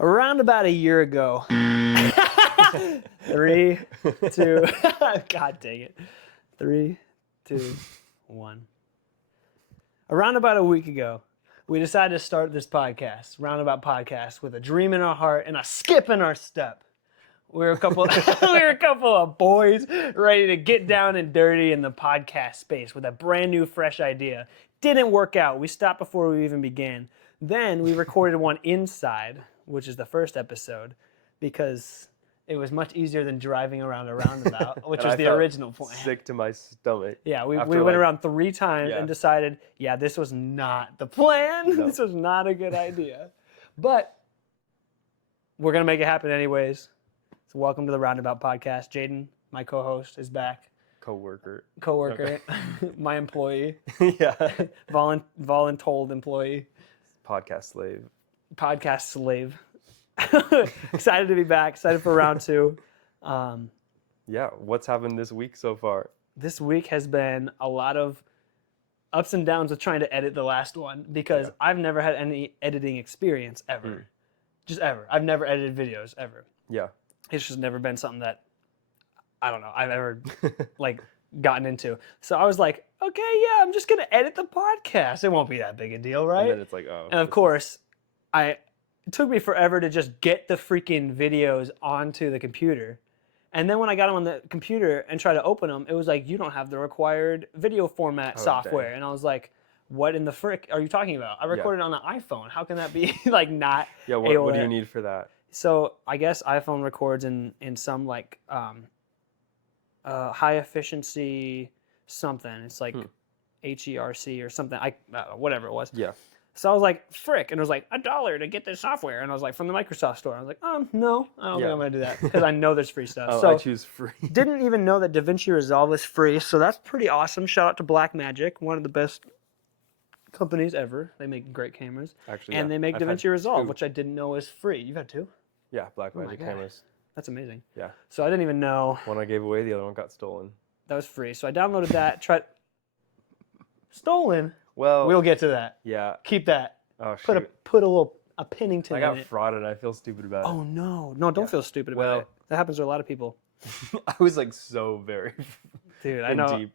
Around about a year ago. 3, 2, God dang it. 3, 2, 1. Around about a week ago, we decided to start this podcast, Roundabout Podcast, with a dream in our heart and a skip in our step. We were a couple of boys ready to get down and dirty in the podcast space with a brand new, fresh idea. Didn't work out. We stopped before we even began. Then we recorded one inside, which is the first episode, because it was much easier than driving around a roundabout, which was the original plan. Sick to my stomach. Yeah, we went around 3 times and decided, this was not the plan. No. This was not a good idea. But we're going to make it happen anyways. So welcome to the Roundabout Podcast. Jayden, my co-host, is back. Coworker, okay. My employee. Yeah. Voluntold employee. Podcast slave. Excited to be back. Excited for round 2. Yeah, what's happened this week so far? This week has been a lot of ups and downs with trying to edit the last one because I've never had any editing experience ever. Just ever. I've never edited videos ever. Yeah. It's just never been something that, I don't know, I've ever gotten into. So I was like, okay, I'm just going to edit the podcast. It won't be that big a deal, right? And then it's like, oh. And of course, it took me forever to just get the freaking videos onto the computer. And then when I got them on the computer and tried to open them, it was like, you don't have the required video format software. Dang. And I was like, what in the frick are you talking about? I recorded on an iPhone. How can that be like not? Yeah, what do you need for that? So I guess iPhone records in some like high efficiency something. It's like HERC or something. I don't know, whatever it was. Yeah. So I was like, frick. And it was like $1 to get this software. And I was like, from the Microsoft store. I was like, no, I don't think I'm going to do that. Because I know there's free stuff. So I choose free. Didn't even know that DaVinci Resolve was free. So that's pretty awesome. Shout out to Blackmagic, one of the best companies ever. They make great cameras. Actually, and they make DaVinci Resolve, which I didn't know was free. You've had 2? Yeah, Blackmagic cameras. That's amazing. Yeah. So I didn't even know. One I gave away, the other one got stolen. That was free. So I downloaded that. Stolen? Well, we'll get to that. Yeah. Keep that. Oh, shoot. Put a Pennington in it. I got frauded and I feel stupid about it. Oh, no. No, don't feel stupid about it. That happens to a lot of people. I was like so very Dude, I know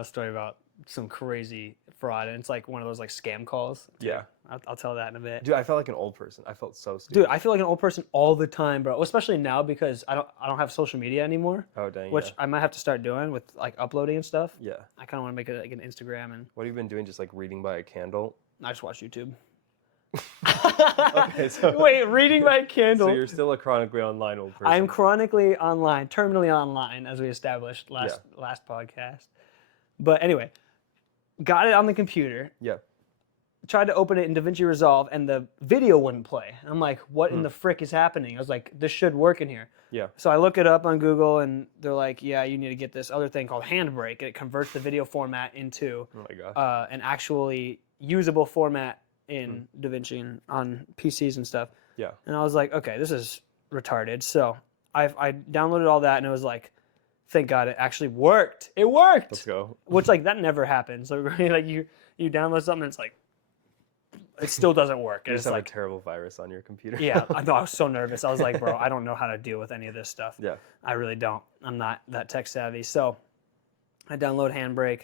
a story about some crazy fraud, and it's like one of those like scam calls. Yeah. I'll tell that in a bit. Dude, I felt like an old person. I felt so stupid. Dude, I feel like an old person all the time, bro. Especially now because I don't have social media anymore. Oh, dang. Which I might have to start doing with like uploading and stuff. Yeah. I kind of want to make it like an Instagram and. What have you been doing? Just like reading by a candle? I just watch YouTube. Okay, so wait, reading by a candle. So you're still a chronically online old person. I'm chronically online, terminally online, as we established last podcast. But anyway, got it on the computer. Yeah. Tried to open it in DaVinci Resolve, and the video wouldn't play. I'm like, what in the frick is happening? I was like, this should work in here. Yeah. So I look it up on Google, and they're like, yeah, you need to get this other thing called Handbrake. It converts the video format into an actually usable format in DaVinci and on PCs and stuff. Yeah. And I was like, okay, this is retarded. So I downloaded all that, and it was like, thank God it actually worked. It worked. Let's go. Which like that never happens. So like you download something, and it's like it still doesn't work. You just have like a terrible virus on your computer. Yeah, I know. I was so nervous. I was like, bro, I don't know how to deal with any of this stuff. Yeah. I really don't. I'm not that tech savvy. So I download Handbrake,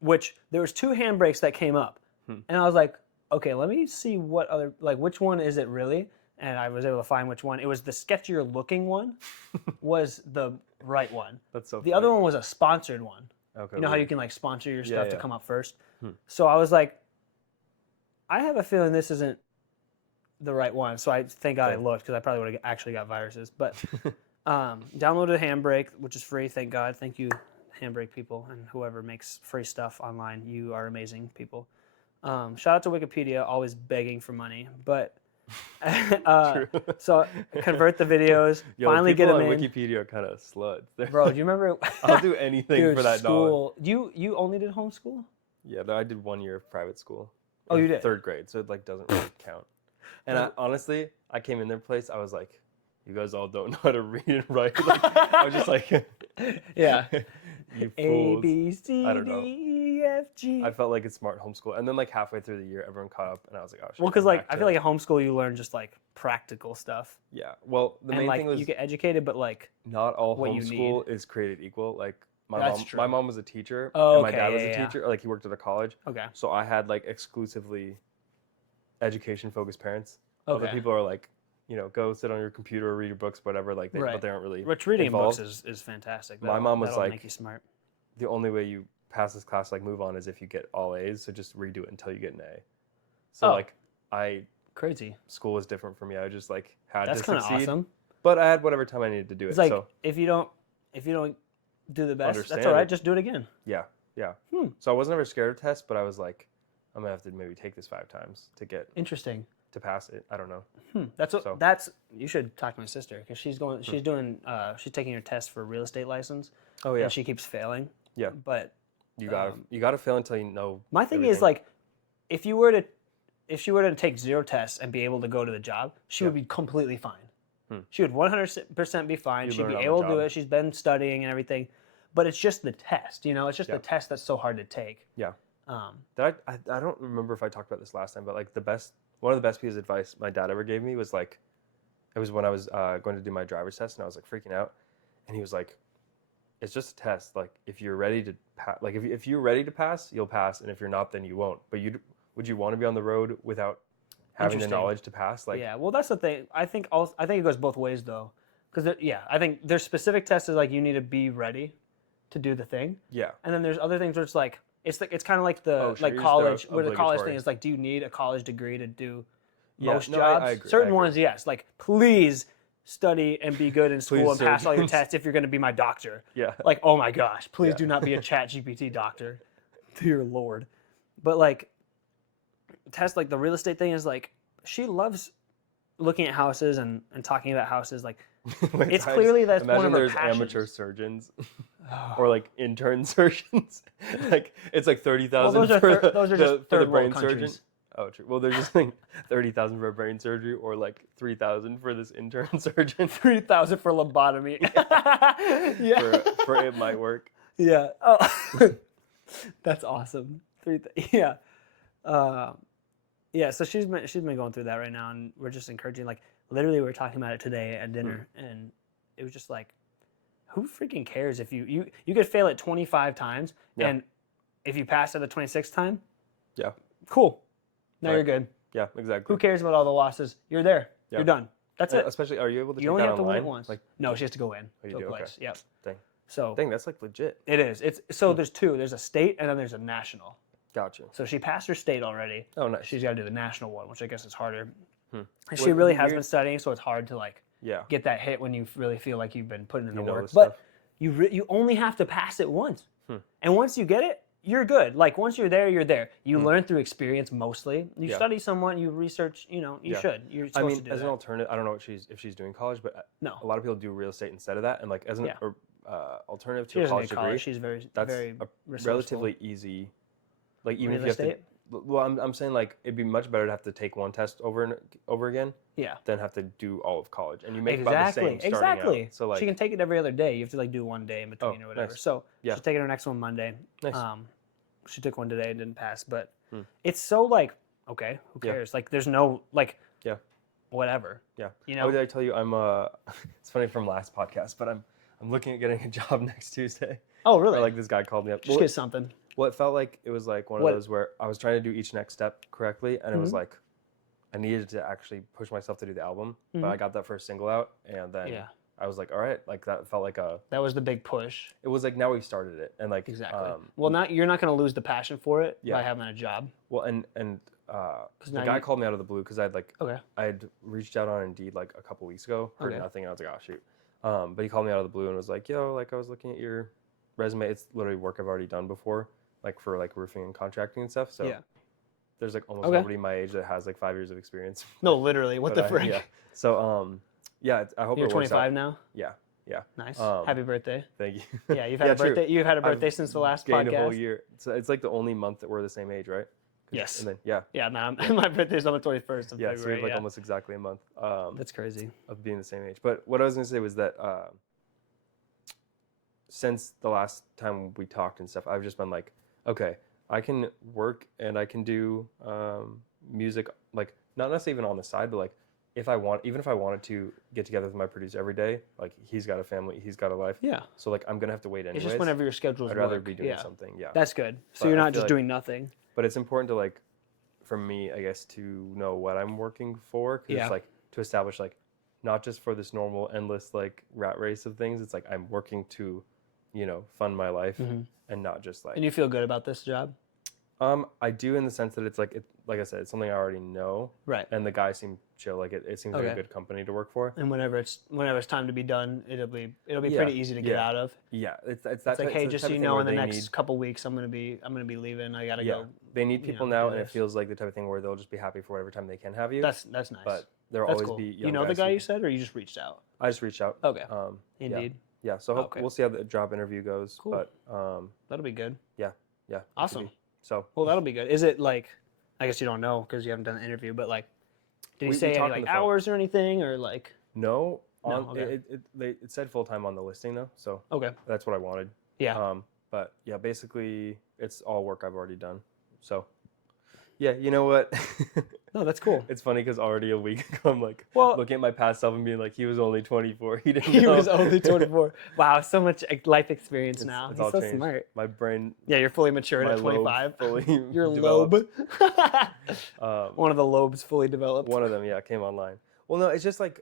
which there was 2 Handbrakes that came up, and I was like, okay, let me see what other which one is it really? And I was able to find which one. It was the sketchier looking one, was the right one. That's so funny. The other one was a sponsored one. Okay. You know how you can like sponsor your stuff to come up first? So I was like, I have a feeling this isn't the right one. So thank God I looked, because I probably would have actually got viruses. But downloaded Handbrake, which is free, thank God. Thank you, Handbrake people, and whoever makes free stuff online. You are amazing people. Shout out to Wikipedia, always begging for money. But so convert the videos, finally get them in. Wikipedia are kind of sluts. Bro, do you remember? I'll do anything for that $1. You only did homeschool? Yeah, I did 1 year of private school. Oh, you did? 3rd grade, so it like doesn't really count. And honestly, I came in their place, I was like, you guys all don't know how to read and write. Like, I was just like, yeah. You fools. A, B, C, I don't D, know. E, F, G. I felt like it's smart homeschool. And then like halfway through the year, everyone caught up, and I was like, oh shit. Well, because like I feel like at homeschool you learn just like practical stuff. Yeah. Well, the main like, thing was you get educated, but like not all what you homeschool is created equal. Like That's true. my mom was a teacher, Oh, and my okay, dad was yeah, a yeah. teacher. Like he worked at a college. Okay. So I had like exclusively education-focused parents. Okay. Other people are like, you know, go sit on your computer, read your books, whatever. Like, Right. but they aren't really. Which reading involved. books is fantastic. My mom was that'll like, make you smart. The only way you pass this class, like move on, is if you get all A's. So just redo it until you get an A. So like crazy. School was different for me. I just like had That's to kind succeed. of awesome. But I had whatever time I needed to do It's it. like So if you don't do the best, Understand that's all right. it. Just do it again. yeah. So I wasn't ever scared of tests, but I was like, I'm gonna have to maybe take this 5 times to get Interesting. to pass it. I don't know. That's you should talk to my sister because she's taking her test for real estate license. Oh yeah. And she keeps failing. Yeah. But You gotta fail until you know. my thing everything. is like, if she were to take 0 tests and be able to go to the job, she would be completely fine. She would 100% be fine. You'd She'd be learn on the able to do job. it. She's been studying and everything, but it's just the test. You know, it's just the test that's so hard to take. Yeah. I don't remember if I talked about this last time, but like one of the best pieces of advice my dad ever gave me was like, it was when I was going to do my driver's test and I was like freaking out, and he was like, it's just a test. Like if you're ready to pass, like if you're ready to pass, you'll pass, and if you're not, then you won't. But would you want to be on the road without having the knowledge to pass? Like yeah, well that's the thing. I think it goes both ways though, because I think there's specific tests is like you need to be ready to do the thing. Yeah. And then there's other things where it's like it's kind of like the sure, college just where the college thing obligatory. is like, do you need a college degree to do Yeah, most no, jobs? I agree, Certain I agree. ones, yes. Like please study and be good in school and pass all your surgeons. tests if you're going to be my doctor. Yeah. Like, oh my gosh, please Yeah. do not be a Chat GPT doctor. Dear Lord. But like test like the real estate thing is like she loves looking at houses and talking about houses. Like it's clearly that's one of her there's passions. amateur surgeons or like intern surgeons. Like it's like 30,000 Well, those are just for the third brain world countries. surgeon. Oh, true. Well, they're just like 30,000 for brain surgery, or like 3,000 for this intern surgeon. 3,000 for lobotomy. Yeah. for it might work. Yeah. Oh, that's awesome. Yeah. Yeah. So she's been going through that right now, and we're just encouraging. Like literally, we were talking about it today at dinner, and it was just like, who freaking cares if you could fail it 25 times, and if you pass it the 26th time, Yeah. cool. Now Right. you're good. Yeah. Exactly. Who cares about all the losses? You're there. Yeah. You're done. That's it. Especially, are you able to? You take only that have to win online? it once. Like, No, she has to go in you to a do? place. Okay. Yep. dang, So dang, that's like legit. it is. It's so there's 2. There's a state and then there's a national. Gotcha. So she passed her state already. Oh, nice. She's got to do the national one, which I guess is harder. Hmm. And she What- really has weird- been studying, so it's hard to like Yeah. get that hit when you really feel like you've been putting in the You know work. the But stuff. you only have to pass it once, and once you get it, you're good. Like once you're there, you're there. You learn through experience mostly. You Yeah. study somewhat, you research. You know, you Yeah. should. You're I supposed mean, to do as that. an alternative, I don't know if she's doing college, but No. a lot of people do real estate instead of that, and like as an Yeah. alternative She to a doesn't college need degree, college. She's very that's very a resourceful. relatively easy. Like even Real if you have estate? to, well, I'm saying like it'd be much better to have to take one test over and over again Yeah. than have to do all of college, and you make about the same starting Exactly. out. So like, she can take it every other day. You have to like do one day in between or whatever. nice. So Yeah. she's taking her next one Monday. Nice. She took one today and didn't pass, but it's so like okay, who Yeah. cares? Like there's no like Yeah. whatever. yeah. You Oh, know. did I tell you I'm it's funny from last podcast, but I'm looking at getting a job next Tuesday. Oh really? Or like this guy called me up. Just get something. Well, it felt like it was like one What? of those where I was trying to do each next step correctly, and it was like I needed to actually push myself to do the album, but I got that first single out, and then Yeah. I was like, all right, like that felt like That was the big push. it was like now we've started it, and like Exactly. Well, now you're not going to lose the passion for it Yeah. by having a job. well, and now the guy you- called me out of the blue because I'd like Okay. I had reached out on Indeed like a couple weeks ago, heard Okay. nothing, and I was like, oh shoot. But he called me out of the blue and was like, yo, like I was looking at your resume. It's literally work I've already done before, like for like roofing and contracting and stuff. So Yeah. there's like almost Okay. nobody my age that has like 5 years of experience. No, literally. What But the frick? Yeah. So yeah, I hope You're it works 25 out. now. Yeah. Yeah. Nice. Um, Happy birthday. Thank you. Yeah, you've had a true. birthday. You've had a I've birthday since the last gained podcast. a whole year. So it's like the only month that we're the same age, right? Yes. And then yeah. Yeah, man. My birthday's on the 21st of Yeah, so we February. have like yeah. almost exactly a month That's crazy. of being the same age. But what I was gonna say was that since the last time we talked and stuff, I've just been like, okay, I can work and I can do music, like not necessarily even on the side, but like even if I wanted to get together with my producer every day, like he's got a family, he's got a life. Yeah. So like I'm gonna have to wait anyways. It's just whenever your schedules I'd rather work. be doing Yeah. something. Yeah. That's good. So But you're I not feel just like- doing nothing. But it's important to like, for me, I guess, to know what I'm working for. 'Cause Yeah. it's like to establish like, not just for this normal endless like rat race of things. It's like I'm working to, fund my life and not just like. And you feel good about this job? I do in the sense that it's like like I said, it's something I already know. Right. And the guys seem chill. Like it seems like a good company to work for. And whenever it's time to be done, it'll be Yeah, pretty easy to get yeah. out of. Yeah, it's that. It's like, type- hey, the just type so of you thing know, where in the they next couple weeks, I'm gonna be leaving. I gotta go. They need people do now, and it this. feels like the type of thing where they'll just be happy for whatever time they can have you. That's nice. But there'll That's always cool. be young You know the guys guy who- you said, or you just reached out? I just reached out. Okay. Yeah. Indeed. Yeah, so Okay. we'll see how the job interview goes. Cool. But That'll be good. yeah, it should Awesome. be. So Well, that'll be good. Is it like? I guess you don't know because you haven't done the interview, but like, did he We say any talked on like the phone. hours or anything, or like? no, okay. it said full time on the listing though, so Okay. that's what I wanted. Yeah. But yeah, basically it's all work I've already done. So yeah, you know what? No, that's cool. It's funny because already a week ago I'm like Well- looking at my past self and being like, he was only 24. He didn't. He know. was only 24. Wow, so much life experience It's- now. it's He's all so changed. smart. My brain. Yeah, you're fully matured My at 25. lobe fully Your developed. lobe. One of the lobes fully developed. One of them, yeah, came online. Well, no, it's just like,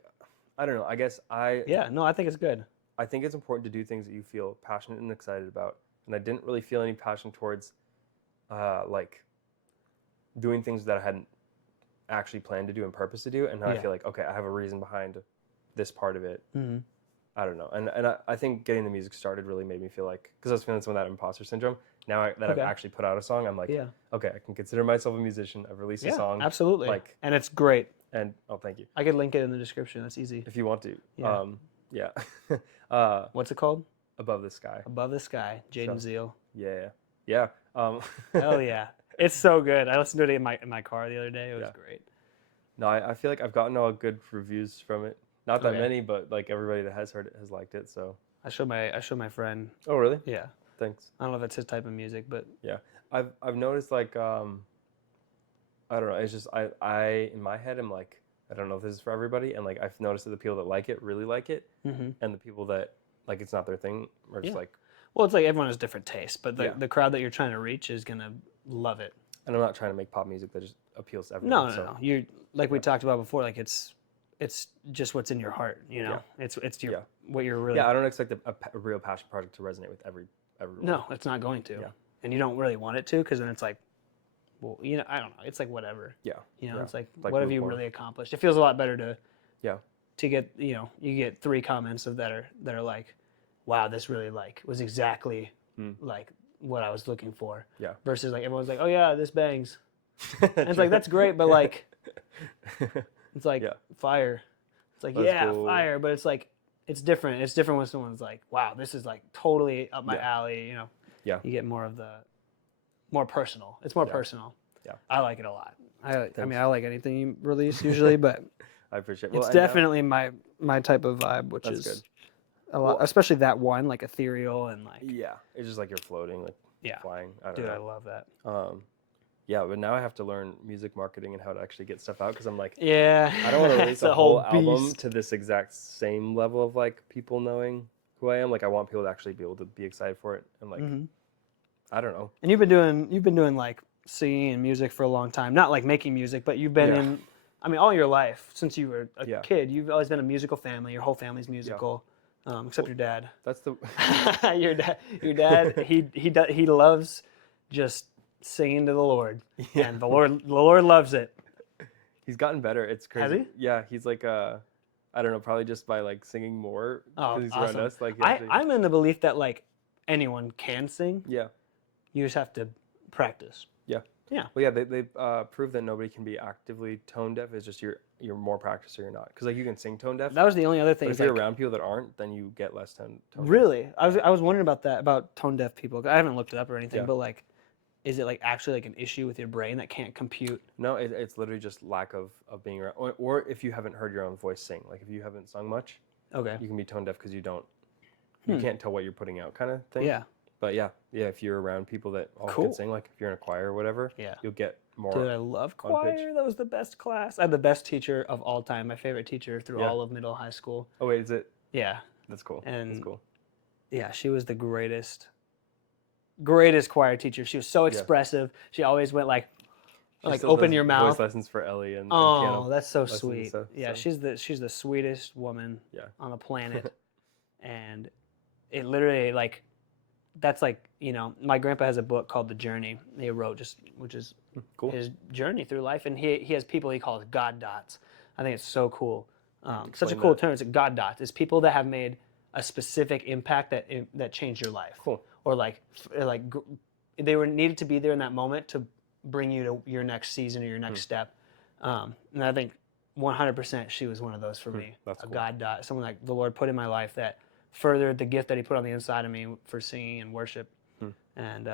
I don't know. I guess Yeah, no, I think it's good. I think it's important to do things that you feel passionate and excited about. And I didn't really feel any passion towards, like, doing things that I hadn't actually planned to do and purpose to do. And now I Yeah. feel like, okay, I have a reason behind this part of it. Mm-hmm. I don't know. And I think getting the music started really made me feel like, because I was feeling some of that imposter syndrome. Now that I've actually put out a song, I'm like, Yeah. okay, I can consider myself a musician. I've released a Yeah, song. absolutely. Like, And it's great. and oh, thank you. I could link it in the description. That's easy. If you want to. Yeah. Yeah. What's it called? Above the Sky. Above the Sky, Jayden ZUEHL. Yeah. Yeah. Hell yeah. It's so good. I listened to it in my car the other day. It was great. No, I feel like I've gotten all good reviews from it. Not that Okay. many, but like everybody that has heard it has liked it. So. I showed my friend. Oh really? Yeah. Thanks. I don't know if it's his type of music, but I've noticed like I don't know. It's just I in my head I'm like, I don't know if this is for everybody, and like I've noticed that the people that like it really like it, mm-hmm. and the people that like it's not their thing are just like. Well, it's like everyone has different tastes, but Yeah. the crowd that you're trying to reach is gonna love it. And I'm not trying to make pop music that just appeals to everyone. No. You're like we talked about before. Like it's just what's in your heart. You know, it's your what you're really. Yeah, I don't expect a real passion project to resonate with everyone. No, it's not going to. Yeah. And you don't really want it to, because then it's like, well, I don't know. It's like whatever. Yeah. It's like Like what have move you forward. really accomplished? It feels a lot better to. Yeah. To get you get 3 comments that are like, wow, this really was exactly like what I was looking for. Yeah. Versus like everyone's like, oh yeah, this bangs. And it's like that's great, but like it's like fire. It's like That's cool. fire, but it's like it's different. It's different when someone's like, wow, this is like totally up my alley. Yeah. You get more of the more personal. It's more personal. Yeah. I like it a lot. I mean, I like anything you release usually, but I appreciate. it's definitely my type of vibe, which That's is good. a lot, especially that one, like ethereal and like. Yeah, it's just like you're floating, like flying. I don't Dude, know. I love that. Yeah, but now I have to learn music marketing and how to actually get stuff out because I'm like, Yeah, I don't want to release it's a whole album beast. to this exact same level of like people knowing who I am. Like I want people to actually be able to be excited for it and like, I don't know. And you've been doing like singing and music for a long time. Not like making music, but you've been in. I mean, all your life since you were a kid, you've always been a musical family. Your whole family's musical, except your dad. That's the Your dad. He loves just singing to the Lord, and the Lord loves it. He's gotten better. It's crazy. Has he? Yeah, he's like I don't know, probably just by like singing more Oh, he's awesome. around us. Like I'm in the belief that like anyone can sing. yeah. You just have to practice. Yeah. Yeah. Well, yeah, they proved that nobody can be actively tone deaf. It's just you're more practiced or you're not. Because like you can sing tone deaf. That was the only other thing. But if you're around people that aren't, then you get less tone deaf. Really, I was wondering about that, about tone deaf people. I haven't looked it up or anything, Yeah. but like, is it like actually like an issue with your brain that can't compute? No, it's literally just lack of being around. Or if you haven't heard your own voice sing. Like if you haven't sung much, Okay. you can be tone deaf because you can't tell what you're putting out kind of thing. Yeah. But yeah, if you're around people that all Cool. can sing, like if you're in a choir or whatever, Yeah. you'll get more. Dude, I love on pitch. choir. That was the best class. I had the best teacher of all time. My favorite teacher through Yeah. all of middle high school. Oh wait, is it? Yeah. That's cool. And That's cool. yeah, she was the greatest choir teacher. She was so expressive. She always went like still open does your mouth. Voice lessons for Ellie and Oh, piano that's so lessons and sweet. stuff, Yeah, so. she's the sweetest woman Yeah. on the planet. And it literally like that's like, you know, my grandpa has a book called The Journey he wrote, which is Cool. his journey through life, and he has people he calls God dots. I think it's so cool. Such a cool term. It's God dots. It's people that have made a specific impact that changed your life. Cool. Or like they were needed to be there in that moment to bring you to your next season or your next step. And I think 100% she was one of those for me. That's cool. God dot, someone like the Lord put in my life that furthered the gift that he put on the inside of me for singing and worship. And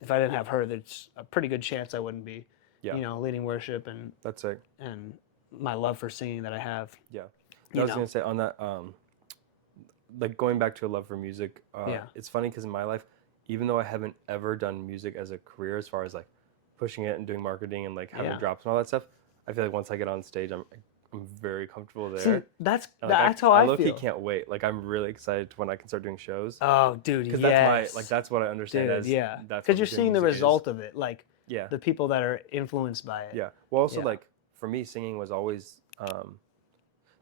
if I didn't have her, there's a pretty good chance I wouldn't be, you know, leading worship and that's it. And my love for singing that I have. Yeah. I was gonna say on that, like going back to a love for music. It's funny because in my life, even though I haven't ever done music as a career, as far as like pushing it and doing marketing and like having drops and all that stuff, I feel like once I get on stage, I'm very comfortable there. See, that's like, how I feel. I low-key can't wait. Like I'm really excited when I can start doing shows. Oh, dude, because that's what I understand as because you're seeing the result of it, like the people that are influenced by it. Yeah. Well, also like for me, singing was always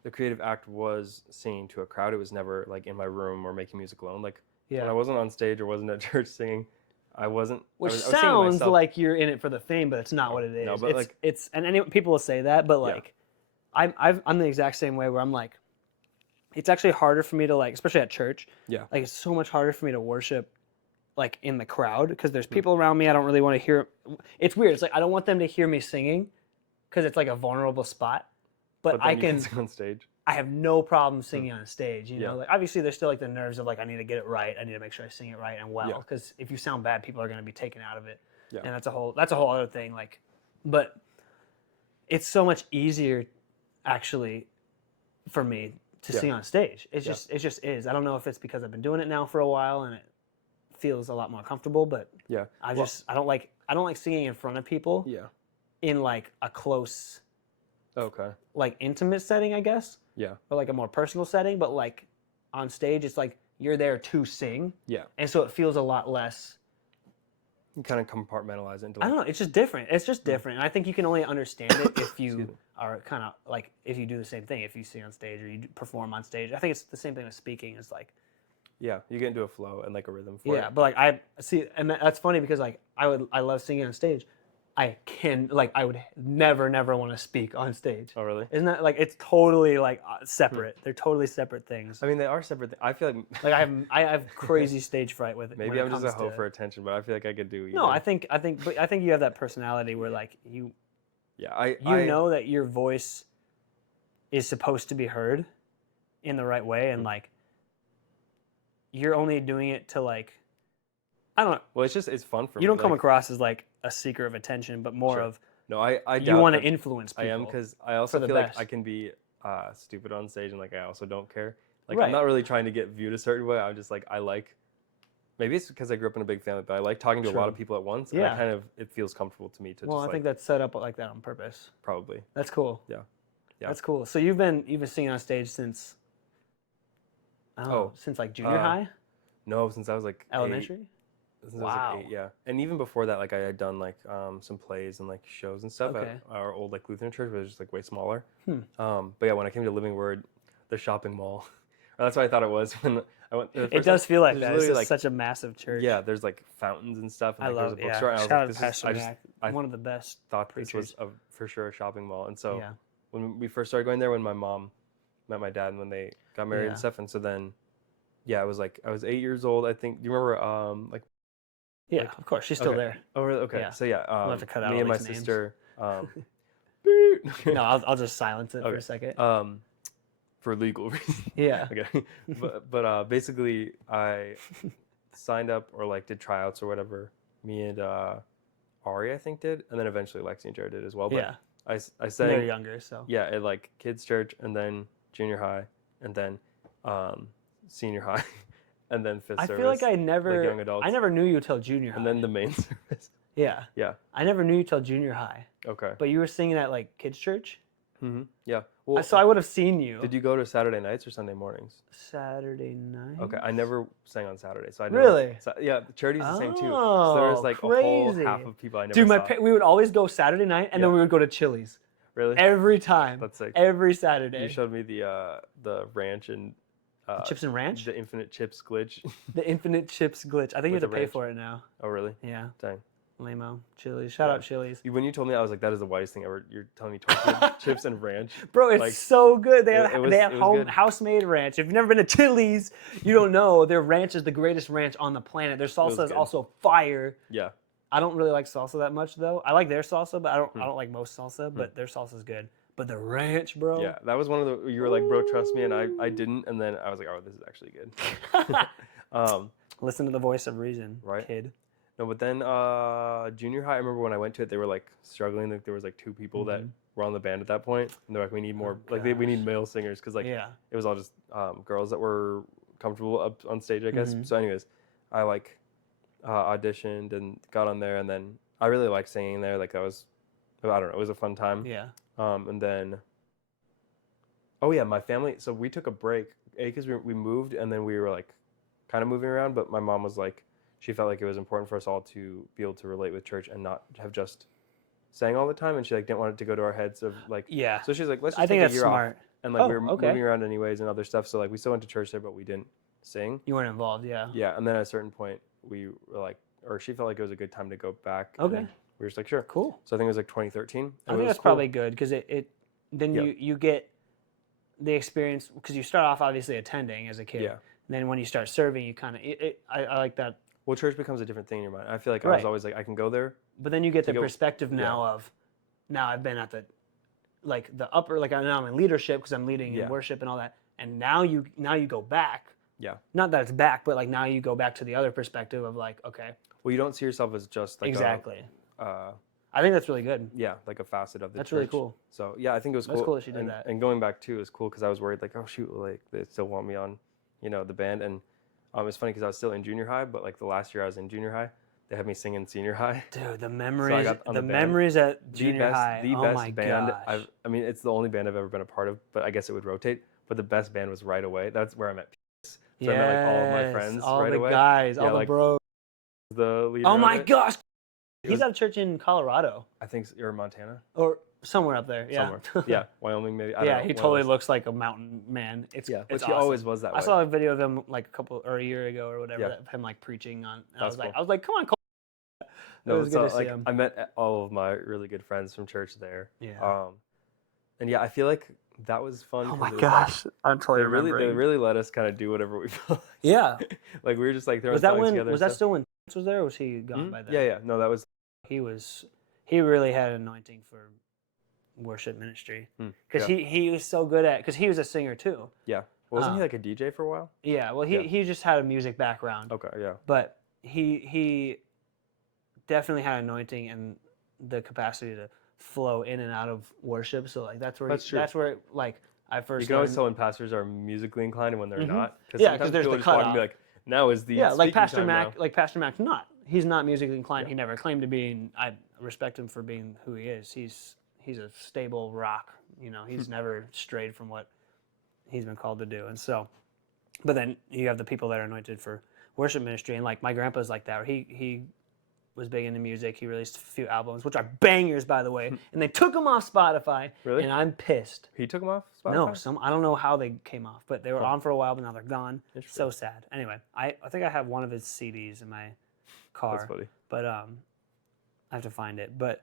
the creative act was singing to a crowd. It was never like in my room or making music alone. Like when I wasn't on stage or wasn't at church singing, I wasn't. Which I was sounds like you're in it for the fame, but it's not what it is. No, but it's people will say that, but like I'm the exact same way where I'm like, it's actually harder for me to like, especially at church. Yeah. Like it's so much harder for me to worship like in the crowd because there's people around me I don't really want to hear. It's weird. It's like I don't want them to hear me singing because it's like a vulnerable spot. But I can sing on stage. I have no problem singing on stage. You know, like obviously there's still like the nerves of like I need to get it right. I need to make sure I sing it right and well. Because if you sound bad, people are going to be taken out of it. Yeah. And that's a whole other thing. Like, but it's so much easier, actually, for me to sing on stage. It just is. I don't know if it's because I've been doing it now for a while and it feels a lot more comfortable. But I don't like singing in front of people. Yeah. In like a close. Okay. Like intimate setting, I guess. Yeah. Or like a more personal setting, but like on stage, it's like you're there to sing. Yeah. And so it feels a lot less. You kind of compartmentalize it into. I don't know. It's just different. It's just different. And I think you can only understand it if you are kind of like if you do the same thing. If you sing on stage or you perform on stage, I think it's the same thing with speaking. It's like. Yeah, you get into a flow and like a rhythm for it. Yeah, but like I see, and that's funny because like I love singing on stage. I would never want to speak on stage. Oh, really? Isn't that like, it's totally like separate. They're totally separate things. I mean, they are separate. I feel like I have crazy stage fright with it. Maybe I'm just a hoe for attention, but I feel like I could do either. No, I think you have that personality where like you know that your voice is supposed to be heard in the right way and like you're only doing it to like, I don't know. Well, it's fun for me. You don't come across as like a seeker of attention, but more of I you want to influence people. I am because I also feel like I can be stupid on stage and like I also don't care. Like I'm not really trying to get viewed a certain way. I'm just like maybe it's because I grew up in a big family, but I like talking to a lot of people at once. Yeah. And it feels comfortable to me to. Well, just I think that's set up like that on purpose. Probably. That's cool. Yeah. That's cool. So you've been singing on stage since. Since like junior high. No, since I was like elementary. 8. Since I was like 8, yeah. And even before that, like I had done like some plays and like shows and stuff at our old like Lutheran church, but it was just like way smaller. But yeah, when I came to Living Word, the shopping mall, that's what I thought it was when I went. It does feel like that. It's like such a massive church. Yeah, there's like fountains and stuff. And, I love there's a bookstore. Shout out to Pastor Mac, one of the best. Thought this was for sure a shopping mall, and so when we first started going there, when my mom met my dad and when they got married and stuff, and so then. Yeah, I was 8 years old, I think. Do you remember like? Yeah, of course. She's still there. Oh, really? Okay. Yeah. So yeah, we'll have to cut out me and my names. sister. No, I'll just silence it for a second. For legal reasons. Yeah. Okay. But basically, I signed up or like did tryouts or whatever. Me and Ari, I think, did, and then eventually Lexi and Jared did as well. But I sang. They're younger, so. Yeah, at like kids' church, and then junior high, and then senior high. and then fifth I service. feel like I young adults. never knew you till junior high. And then the main service. Yeah. Yeah. I never knew you till junior high. Okay. But you were singing at like kids' church? Mm-hmm. Yeah. Well, So I would have seen you. did you go to Saturday nights or Sunday mornings? Saturday night? Okay. I never sang on Saturday. So I never, Really? yeah, the charity's the same too. So Oh, there was like a whole crazy. half of people I never Dude, saw. we would always go Saturday night, and then we would go to Chili's. Really? Every time. That's sick. Every Saturday. You showed me the ranch and Chips and ranch? the infinite chips glitch. The infinite chips glitch. I think you With have to the pay ranch. for it now. Oh really? Yeah. Dang. Lame-o. Chili's. Shout out Chili's. When you told me, I was like, that is the whitest thing ever. You're telling me tortilla chips and ranch. Bro, it's like, so good. They it have, was- they have it was good. house-made ranch. If you've never been to Chili's, you don't know. Their ranch is the greatest ranch on the planet. Their salsa is good. also fire. Yeah. I don't really like salsa that much, though. I like their salsa, but I don't like most salsa, but their salsa is good. But the ranch, bro. Yeah, that was one of the. You were like, bro, trust me, and I didn't, and then I was like, oh, this is actually good. Listen to the voice of reason, Right. kid. No, but then junior high, I remember when I went to it, they were like struggling. Like there was like 2 people that were on the band at that point, and they're like, we need more. We need male singers because like Yeah. it was all just girls that were comfortable up on stage, I guess. So, anyways, I like auditioned and got on there, and then I really liked singing there. Like that was, I don't know, it was a fun time. Yeah. And then, oh yeah, my family. So we took a break, because we moved, and then we were like, kind of moving around. But my mom was like, she felt like it was important for us all to be able to relate with church and not have just sang all the time. And she like didn't want it to go to our heads of like, Yeah. So she's like, let's just I think take that's a year smart. off. And like Oh, we were okay. moving around anyways and other stuff. So like we still went to church there, but we didn't sing. You weren't involved, yeah. Yeah. And then at a certain point, we were like, or she felt like it was a good time to go back. Okay. And we were just like, sure. Cool. So I think it was like 2013. I think that's probably good because then Yeah. you get the experience because you start off obviously attending as a kid. Yeah. And then when you start serving, you kind of I like that. Well, church becomes a different thing in your mind. I feel like I Right. was always like, I can go there. But then you get the go- perspective now of now I've been at the upper now I'm in leadership because I'm leading in worship and all that. And now you go back. Yeah. Not that it's back, but like now you go back to the other perspective of like, okay. Well, you don't see yourself as just like Exactly. I think that's really good. yeah, like a facet of the That's church. really cool. So yeah, I think it was cool. That's cool that she did and, that. And going back too is cool because I was worried like, oh shoot, like they still want me on, the band. And it's funny because I was still in junior high, but like the last year I was in junior high, they had me sing in senior high. Dude, the memories, got on the the band. memories at junior high. The Oh best my band gosh. I mean, it's the only band I've ever been a part of, but I guess it would rotate. But the best band was Right Away. That's where I met peace. So I met like all of my friends all right the away. guys, Yeah, all the like, bros. The leader. Oh of my it. gosh, It he's was- at a church in Colorado I think you're in Montana. or somewhere up there. Yeah, Somewhere. Yeah, Wyoming maybe. I don't yeah, know, he one of totally those. looks like a mountain man. It's Yeah, it's but he awesome. always was that way. I saw a video of him like a year ago or whatever, Yeah. of him like preaching on. And That's I was like, come on, Cole. No, it was good to see like him. I met all of my really good friends from church there. Yeah. And yeah, I feel like that was fun. Oh 'cause my it was, gosh, I'm totally They really remembering. let us kind of do whatever we felt. Yeah. Like we were just like throwing Was that songs when? together. Was and that stuff. still when was there, or was he gone Mhm. by then? Yeah, yeah. No, that was. He really had an anointing for worship ministry because he was so good at because he was a singer too. Yeah. Wasn't he like a DJ for a while? Yeah, well he just had a music background, Okay. Yeah. but he definitely had anointing and the capacity to flow in and out of worship. So like that's true. that's where like I first You can always learned- tell when pastors are musically inclined and when they're not. Yeah, 'cause sometimes there's people the just walk and be cutoff. like, now is the yeah like speaking Pastor time Mac now. like Pastor Mac's not he's not musically inclined. He never claimed to be. And I respect him for being who he is. He's a stable rock. He's never strayed from what he's been called to do. And so, but then you have the people that are anointed for worship ministry, and like my grandpa's like that. Where he was big into music. He released a few albums, which are bangers, by the way, and they took them off Spotify. Really? And I'm pissed. He took them off Spotify? No, I don't know how they came off, but they were on for a while, but now they're gone. Interesting. So sad. Anyway, I think I have one of his CDs in my car. That's funny. But I have to find it. But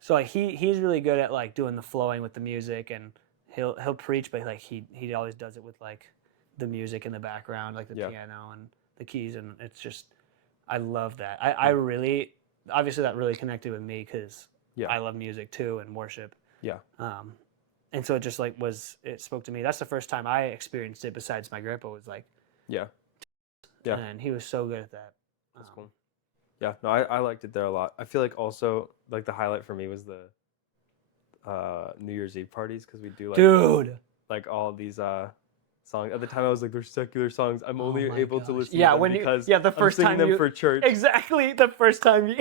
so like he's really good at like doing the flowing with the music, and he'll preach, but like he always does it with like the music in the background, like the piano and the keys, and it's just I love that. I really obviously that really connected with me because I love music too and worship. Yeah. And so it just like it spoke to me. That's the first time I experienced it. Besides my grandpa was like, Yeah. Yeah. and he was so good at that. That's cool. Yeah, no, I liked it there a lot. I feel like also like the highlight for me was the New Year's Eve parties because we do like Dude, like all these songs. At the time, I was like, they're secular songs. I'm only my able to gosh. listen Yeah, to them when because the I'm first singing time them you for church. exactly the first time you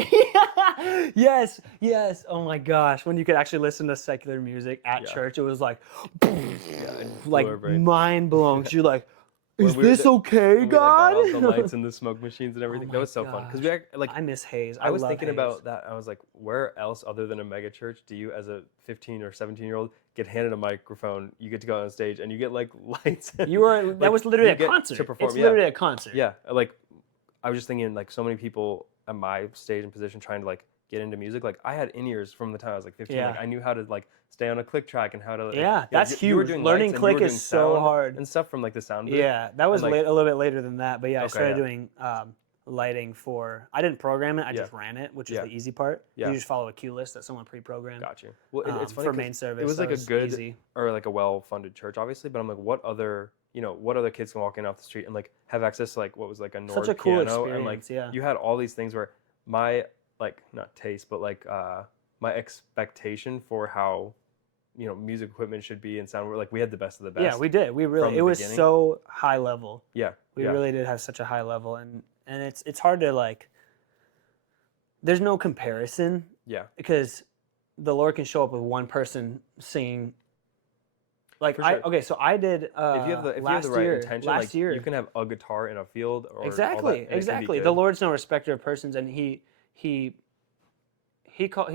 yes, yes. Oh my gosh, when you could actually listen to secular music at Yeah. church, it was like Yeah, it blew our like brain. mind blowing. You're like, When is we were this there- okay, when we, like, God? got all the lights and the smoke machines and Oh everything. That my was so fun because gosh. like I miss Hayes. I was love thinking Hayes. about that. I was like, where else other than a mega church do you, as a 15 or 17-year-old, get handed a microphone? You get to go on stage and you get like lights. You were that like, was literally you a get concert. to perform. It's Yeah. literally a concert. Yeah, like I was just thinking, like so many people at my stage and position trying to like get into music. Like I had in-ears from the time I was like 15. Yeah. Like I knew how to like stay on a click track and how to. Like, Yeah, that's you were huge. doing Learning lights and click you were is doing so sound hard. and stuff from like the sound booth. Yeah, that was And, like, a little bit later than that. But yeah, I Okay, started yeah. doing lighting for. I didn't program it. I Yeah. just ran it, which is Yeah. the easy part. Yeah. You just follow a cue list that someone pre-programmed. Got you. Well, it's funny for 'cause main service. it was that like a good easy. or like a well-funded church, obviously. But I'm like, what other kids can walk in off the street and like have access to like what was like a Nord Such a cool piano and like experience. Yeah. you had all these things where my like not taste but like my expectation for how music equipment should be and sound, like we had the best of the best. Yeah, we did. We from really. the It was beginning. so high level. Yeah, We yeah. really did have such a high level, and it's hard to like. There's no comparison Yeah, because the Lord can show up with one person singing. Like For sure. okay, so I did if you have the last right year. intention, Last like year, you can have a guitar in a field or all that, exactly, and it can be exactly. good. The Lord's no respecter of persons, and he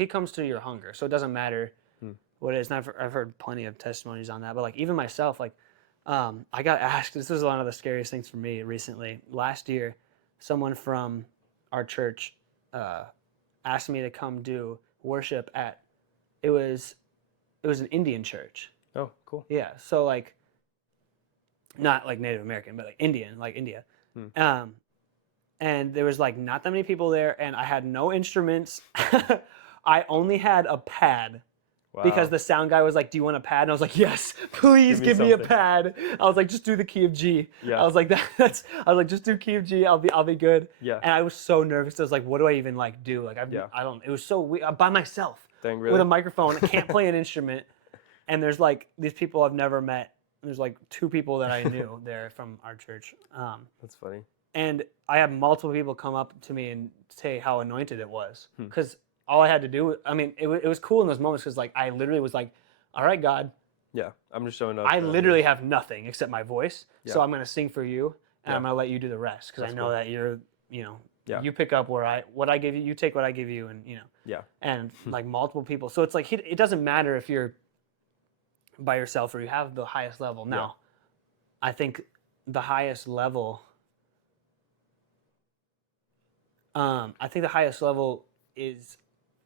comes to your hunger. So it doesn't matter what it is. And I've heard plenty of testimonies on that. But like even myself, like I got asked. This was one of the scariest things for me recently. Last year, someone from our church asked me to come do worship at. It was an Indian church. Oh, cool. Yeah. So like, not like Native American, but like Indian, like India. And there was like not that many people there, and I had no instruments. I only had a pad because Wow. the sound guy was like, "Do you want a pad?" And I was like, "Yes, please Give me give me a something." pad." I was like, "Just do the key of G." Yeah. I was like, I was like, "Just do key of G. I'll be good." Yeah. And I was so nervous. I was like, "What do I even like do?" Like Yeah. I don't. It was so weird. By myself Dang, really? with a microphone. I can't play an instrument. And there's like these people I've never met. There's like 2 people that I knew there from our church. That's funny. And I had multiple people come up to me and say how anointed it was. Because all I had to do, I mean, it was cool in those moments because like I literally was like, all right, God, Yeah, I'm just showing up. I literally have nothing except my voice. Yeah. So I'm going to sing for you and Yeah. I'm going to let you do the rest because I That's know cool. that you're, Yeah. you pick up what I give you, you take what I give you, and Yeah. and like multiple people. So it's like it doesn't matter if you're by yourself or you have the highest level. Now, I think the highest level. I think the highest level is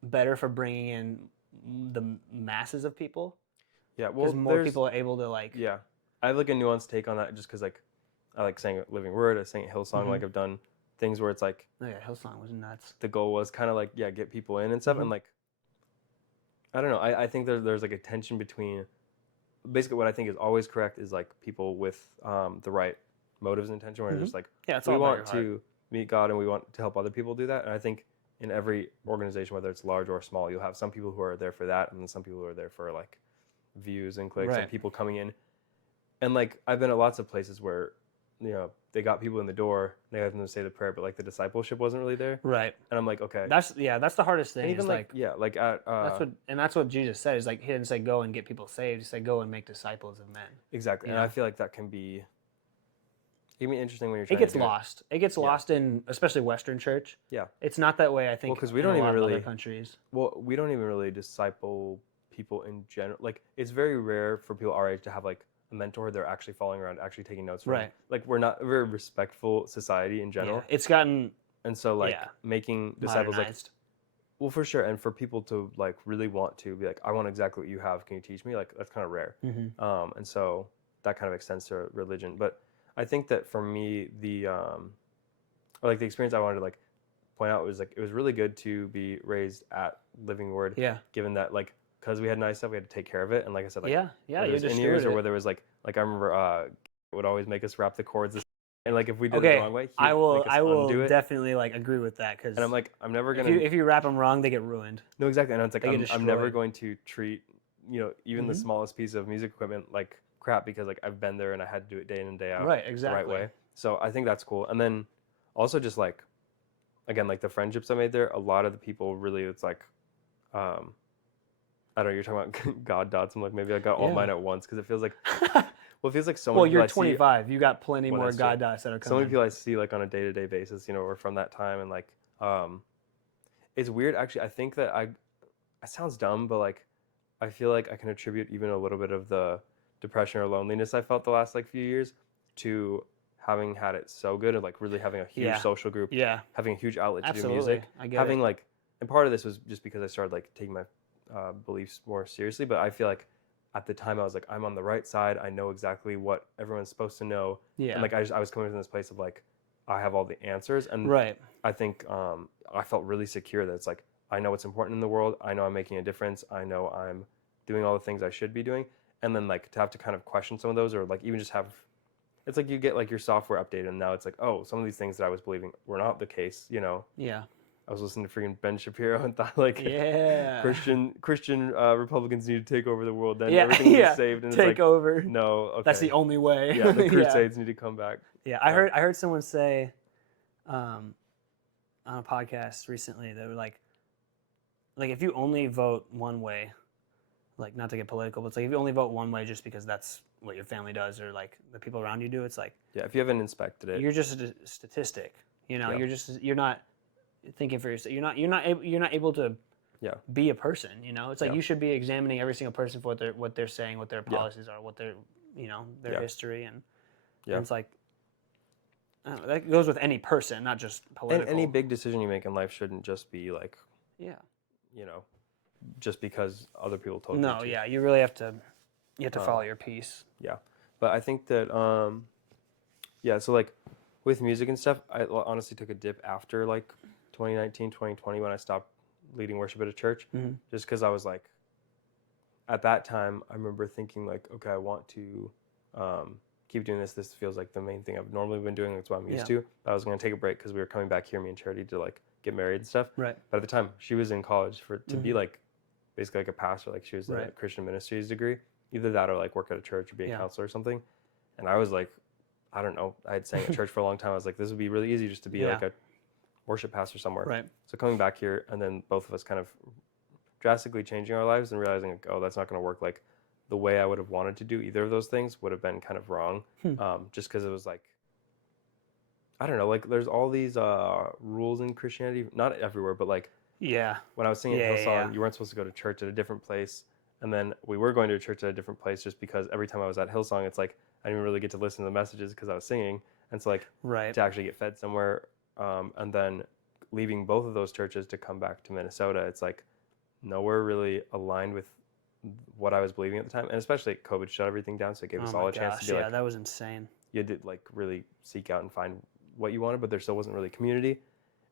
better for bringing in the masses of people Yeah, well, because more there's- people are able to like. Yeah, I have like a nuanced take on that just because like I like saying Living Word, I sang Hillsong, like I've done things where it's like Oh yeah, Hillsong was nuts. the goal was kind of like get people in and stuff, and like I don't know, I think there's like a tension between basically what I think is always correct is like people with the right motives and intention where they're just like Yeah, it's we all about want your heart. to meet God and we want to help other people do that, and I think in every organization, whether it's large or small, you'll have some people who are there for that, and then some people who are there for like views and clicks and Right. people coming in. And like I've been at lots of places where they got people in the door, they had them to say the prayer, but like the discipleship wasn't really there, Right. and I'm like, okay. That's the hardest thing. And even is like like at that's what Jesus said. Is like he didn't say go and get people saved. He said go and make disciples of men. exactly, and Yeah. I feel like that can be interesting when you're It trying gets to do lost. It gets lost in especially Western church. Yeah. It's not that way. I think. 'cause we in don't a even lot of really- other countries. Well, we don't even really disciple people in general. Like it's very rare for people our age to have like a mentor they're actually following around, actually taking notes from. Right. Like we're not a very respectful society in general. Yeah. It's gotten And so like Yeah. making disciples like modernized. well for sure, and for people to like really want to be like I want exactly what you have, can you teach me, like that's kind of rare. And so that kind of extends to religion, but I think that for me the or like the experience I wanted to like point out was like it was really good to be raised at Living Word, Yeah. given that like because we had nice stuff we had to take care of it, and like I said, like Yeah. whether You it was just in-ears or stewarded it. whether it was like I remember would always make us wrap the cords and like if we did it Okay, the wrong way, I will. make us I will undo it. definitely like agree with that because And I'm like, I'm never gonna if you wrap them wrong, they get ruined. no exactly, and it's like they get I'm never destroyed. going to treat even the smallest piece of music equipment like crap because like I've been there and I had to do it day in and day out Right, the exactly. right way. So I think that's cool. And then also just like, again, like the friendships I made there, a lot of the people really, it's like, I don't know, you're talking about God dots. I'm like, maybe I got all mine at once because it feels like, well, it feels like so many Well, people you're I see, 25. You got plenty Well, more that's God true. dots that are so coming. many people I see like on a day-to-day basis, you know, or from that time. And like, it's weird. Actually, I think that it sounds dumb, but like, I feel like I can attribute even a little bit of the depression or loneliness I felt the last like few years to having had it so good and like really having a huge social group, having a huge outlet to do music, I get having it. like, and part of this was just because I started like taking my beliefs more seriously. But I feel like at the time I was like, I'm on the right side. I know exactly what everyone's supposed to know. Yeah. And like I was coming from this place of like, I have all the answers. And Right. I think I felt really secure that it's like, I know what's important in the world. I know I'm making a difference. I know I'm doing all the things I should be doing. And then like to have to kind of question some of those, or like even just have, it's like you get like your software updated and now it's like, oh, some of these things that I was believing were not the case, you know? Yeah. I was listening to freaking Ben Shapiro and thought like, Christian Republicans need to take over the world. Then everything will be saved. And take it's like, over. no, okay. That's the only way. Yeah, the Crusades need to come back. Yeah, I heard someone say on a podcast recently that were like if you only vote one way, like not to get political, but it's like if you only vote one way just because that's what your family does or like the people around you do, it's like, yeah, if you haven't inspected it, you're just a statistic. You know, Yeah. you're not thinking for yourself. You're not able to be a person. You know, it's like you should be examining every single person for what they're saying, what their policies are, what their their history, and it's like I don't know, that goes with any person, not just political. And any big decision you make in life shouldn't just be like, you know, just because other people told you No, to. yeah, you really have to follow your piece. Yeah, but I think that so like with music and stuff, I honestly took a dip after like 2019, 2020 when I stopped leading worship at a church, just because I was like, at that time, I remember thinking like, okay, I want to keep doing this. This feels like the main thing I've normally been doing. That's what I'm used to. But I was going to take a break because we were coming back here, me and Charity, to like get married and stuff. Right. But at the time, she was in college to be like basically like a pastor. Like she was a Christian ministries degree. Either that or like work at a church or be a counselor or something. And I was like, I don't know. I had sang at church for a long time. I was like, this would be really easy just to be like a worship pastor somewhere. Right. So coming back here and then both of us kind of drastically changing our lives and realizing like, oh, that's not going to work like the way I would have wanted to do either of those things would have been kind of wrong. Just because it was like, I don't know, like there's all these rules in Christianity, not everywhere, but like when I was singing Hillsong, you weren't supposed to go to church at a different place. And then we were going to a church at a different place just because every time I was at Hillsong, it's like I didn't really get to listen to the messages because I was singing. And so like to actually get fed somewhere and then leaving both of those churches to come back to Minnesota, it's like nowhere really aligned with what I was believing at the time. And especially COVID shut everything down. So it gave us all a chance to be like, that was insane. You had to like really seek out and find what you wanted, but there still wasn't really community.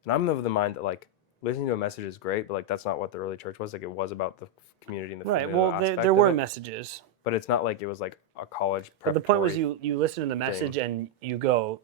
And I'm of the mind that like listening to a message is great, but like that's not what the early church was. Like it was about the community and the familial aspect there were messages, but it's not like it was like a college preparatory. But the point was you listen to the message and you go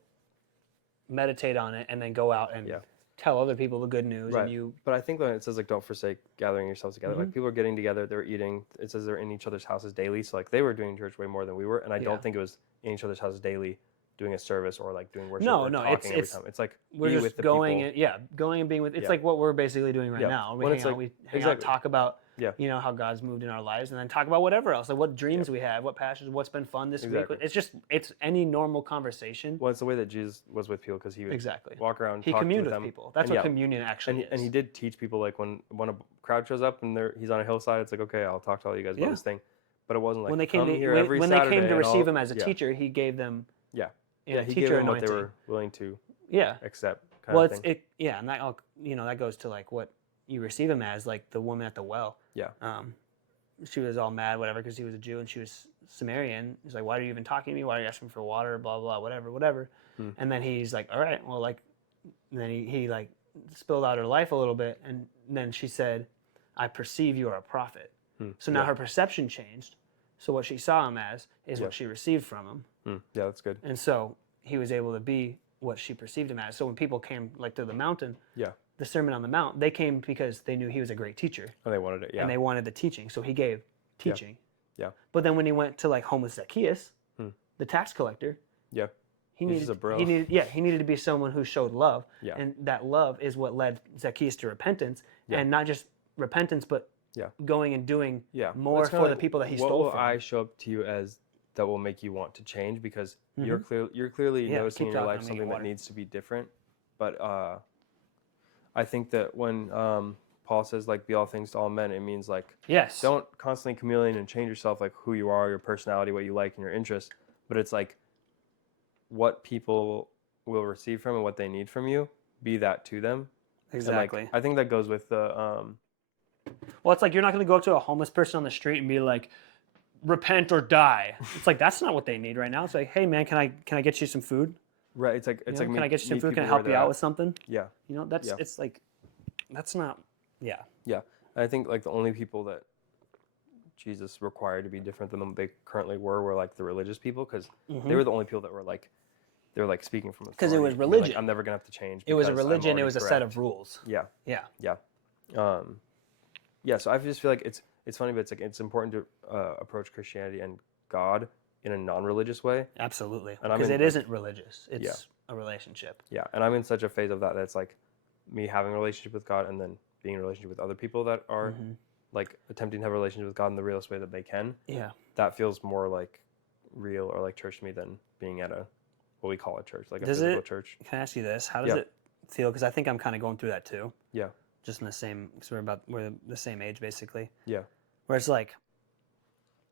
meditate on it and then go out and tell other people the good news. Right. And you. But I think when it says like don't forsake gathering yourselves together, like people are getting together, they're eating. It says they're in each other's houses daily. So like they were doing church way more than we were, and I don't think it was in each other's houses daily doing a service or like doing worship or talking every time. It's like we're just with the going people. and going and being with. It's like what we're basically doing right now. We hang out, we hang out, talk about how God's moved in our lives, and then talk about whatever else, like what dreams we have, what passions, what's been fun this week. It's any normal conversation. Well, it's the way that Jesus was with people because he would walk around. He communed with people. That's what communion actually is. And he did teach people like when a crowd shows up and he's on a hillside, it's like okay, I'll talk to all you guys about this thing. But it wasn't like when they came to receive him as a teacher, he gave them he gave them what they were willing to accept. And that all that goes to like what you receive him as, like the woman at the well. She was all mad, whatever, because he was a Jew and she was Samaritan. He's like, why are you even talking to me? Why are you asking for water? Blah blah, whatever. And then he's like, all right, well, like, and then he like spilled out her life a little bit, and then she said, I perceive you are a prophet. So now her perception changed. So what she saw him as is what she received from him. Yeah, that's good. And so he was able to be what she perceived him as. So when people came like to the mountain, the Sermon on the Mount, they came because they knew he was a great teacher. And they wanted it, And they wanted the teaching. So he gave teaching. Yeah. But then when he went to like homeless Zacchaeus, Hmm. the tax collector, Yeah. he He's needed just a bro. he needed to be someone who showed love, Yeah. and that love is what led Zacchaeus to repentance, Yeah. and not just repentance, but Yeah. going and doing Yeah. more It's kinda for the like, people that he what stole will from. I show up to you as that will make you want to change? Because you're Mhm. clearly Yeah, noticing keep in your talking, life I'm gonna something get that water. needs to be different. But I think that when Paul says like be all things to all men, it means like Yes. don't constantly chameleon and change yourself, like who you are, your personality, what you like, and your interests. But it's like what people will receive from and what they need from you. Be that to them. Exactly. And like I think that goes with the Well, it's like you're not going to go up to a homeless person on the street and be like, repent or die. It's like that's not what they need right now. It's like, hey man, can I get you some food? right. It's like You know, like can I get you some meet food? Can I people where help you they're out at. with something? Yeah. You know, that's Yeah. it's like that's not yeah. Yeah. I think like the only people that Jesus required to be different than they currently were like the religious people, because they were the only people that were like they were like speaking from authority. Because it was and they're religion. Like, I'm never gonna have to change. It was a because I'm religion. It already was a set correct." of rules. Yeah. Yeah. Yeah. Yeah. So I just feel like it's funny, but it's like it's important to approach Christianity and God in a non-religious way. Absolutely. And I'm Because in, it like- isn't religious. It's Yeah. a relationship. Yeah. And I'm in such a phase of that that's like me having a relationship with God and then being in a relationship with other people that are like attempting to have a relationship with God in the realest way that they can. Yeah. That feels more like real or like church to me than being at a what we call a church, like a Does physical it- church. Can I ask you this? How does Yeah. it feel? Because I think I'm kind of going through that too. Yeah. Just in the same, because we're the same age basically. Yeah. Where it's like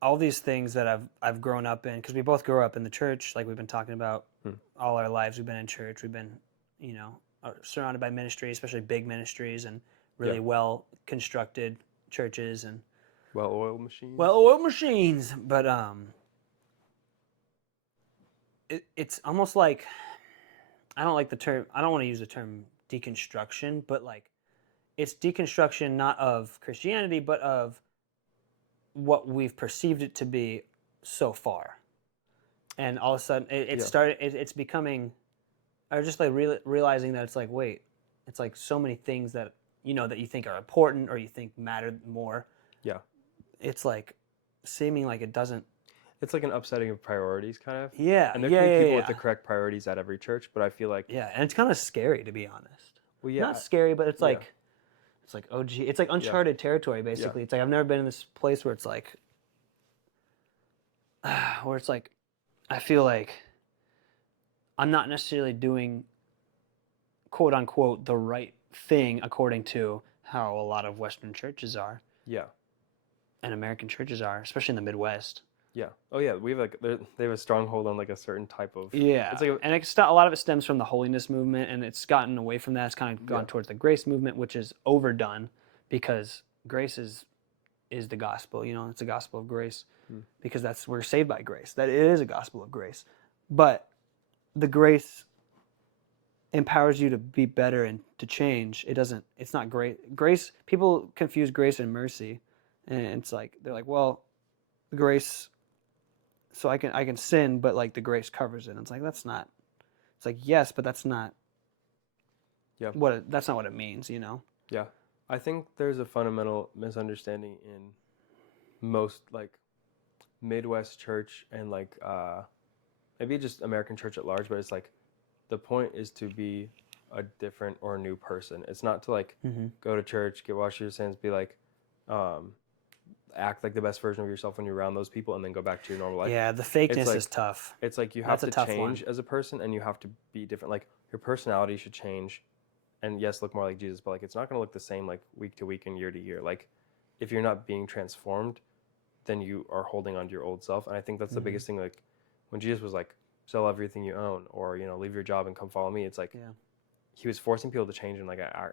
all these things that I've grown up in, because we both grew up in the church, like we've been talking about all our lives. We've been in church. We've been, you know, surrounded by ministry, especially big ministries and really well constructed churches and Well-oiled machine. well-oiled machines. But it's almost like I don't like the term. I don't want to use the term deconstruction, but like it's deconstruction not of Christianity, but of what we've perceived it to be so far. And all of a sudden, it started. It's becoming, or just like realizing that it's like, wait, it's like so many things that you know that you think are important or you think matter more. Yeah. It's like seeming like it doesn't. It's like an upsetting of priorities, kind of. Yeah. And there can be people with the correct priorities at every church, but I feel like yeah, and it's kind of scary to be honest. well, yeah, Not scary, but it's like oh gee, it's like uncharted territory basically. It's like I've never been in this place where it's like I feel like I'm not necessarily doing quote unquote the right thing according to how a lot of Western churches are yeah, and American churches are, especially in the Midwest. yeah. Oh yeah, we have like they have a stronghold on like a certain type of Yeah, It's like and a lot of it stems from the holiness movement, and it's gotten away from that. It's kind of gone towards the grace movement, which is overdone because grace is the gospel. You know, it's the gospel of grace because we're saved by grace. That it is a gospel of grace, but the grace empowers you to be better and to change. It doesn't. It's not great. Grace. People confuse grace and mercy, and it's like they're like, well, grace. So I can sin, but like the grace covers it. And it's like that's not. It's like yes, but that's not. Yeah. That's not what it means, you know. Yeah, I think there's a fundamental misunderstanding in most like Midwest church and like maybe just American church at large, but it's like the point is to be a different or new person. It's not to like go to church, get washed your sins, be like act like the best version of yourself when you're around those people and then go back to your normal life. Yeah, the fakeness like, is tough. It's like you have That's to a tough change one. as a person and you have to be different. Like your personality should change and yes, look more like Jesus, but like it's not going to look the same like week to week and year to year. Like if you're not being transformed, then you are holding on to your old self. And I think that's the biggest thing. Like when Jesus was like, sell everything you own or, you know, leave your job and come follow me. It's like he was forcing people to change in like a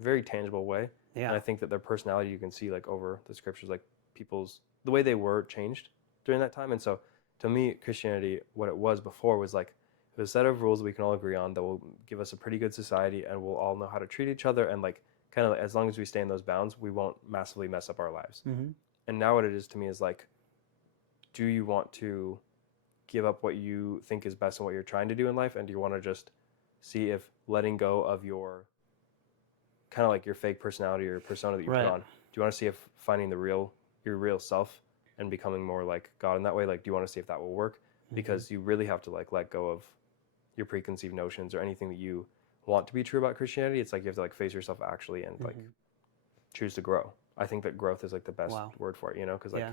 very tangible way. Yeah. And I think that their personality, you can see like over the scriptures, like the way they were changed during that time. And so to me, Christianity, what it was before was like, it was a set of rules that we can all agree on that will give us a pretty good society and we'll all know how to treat each other. And like, kind of as long as we stay in those bounds, we won't massively mess up our lives. And now what it is to me is like, do you want to give up what you think is best and what you're trying to do in life? And do you want to just see if letting go of your kind of like your fake personality or persona that you put on, do you want to see if finding the real your real self and becoming more like God in that way. Like, do you want to see if that will work? Because you really have to like let go of your preconceived notions or anything that you want to be true about Christianity. It's like you have to like face yourself actually and like choose to grow. I think that growth is like the best word for it, you know, because like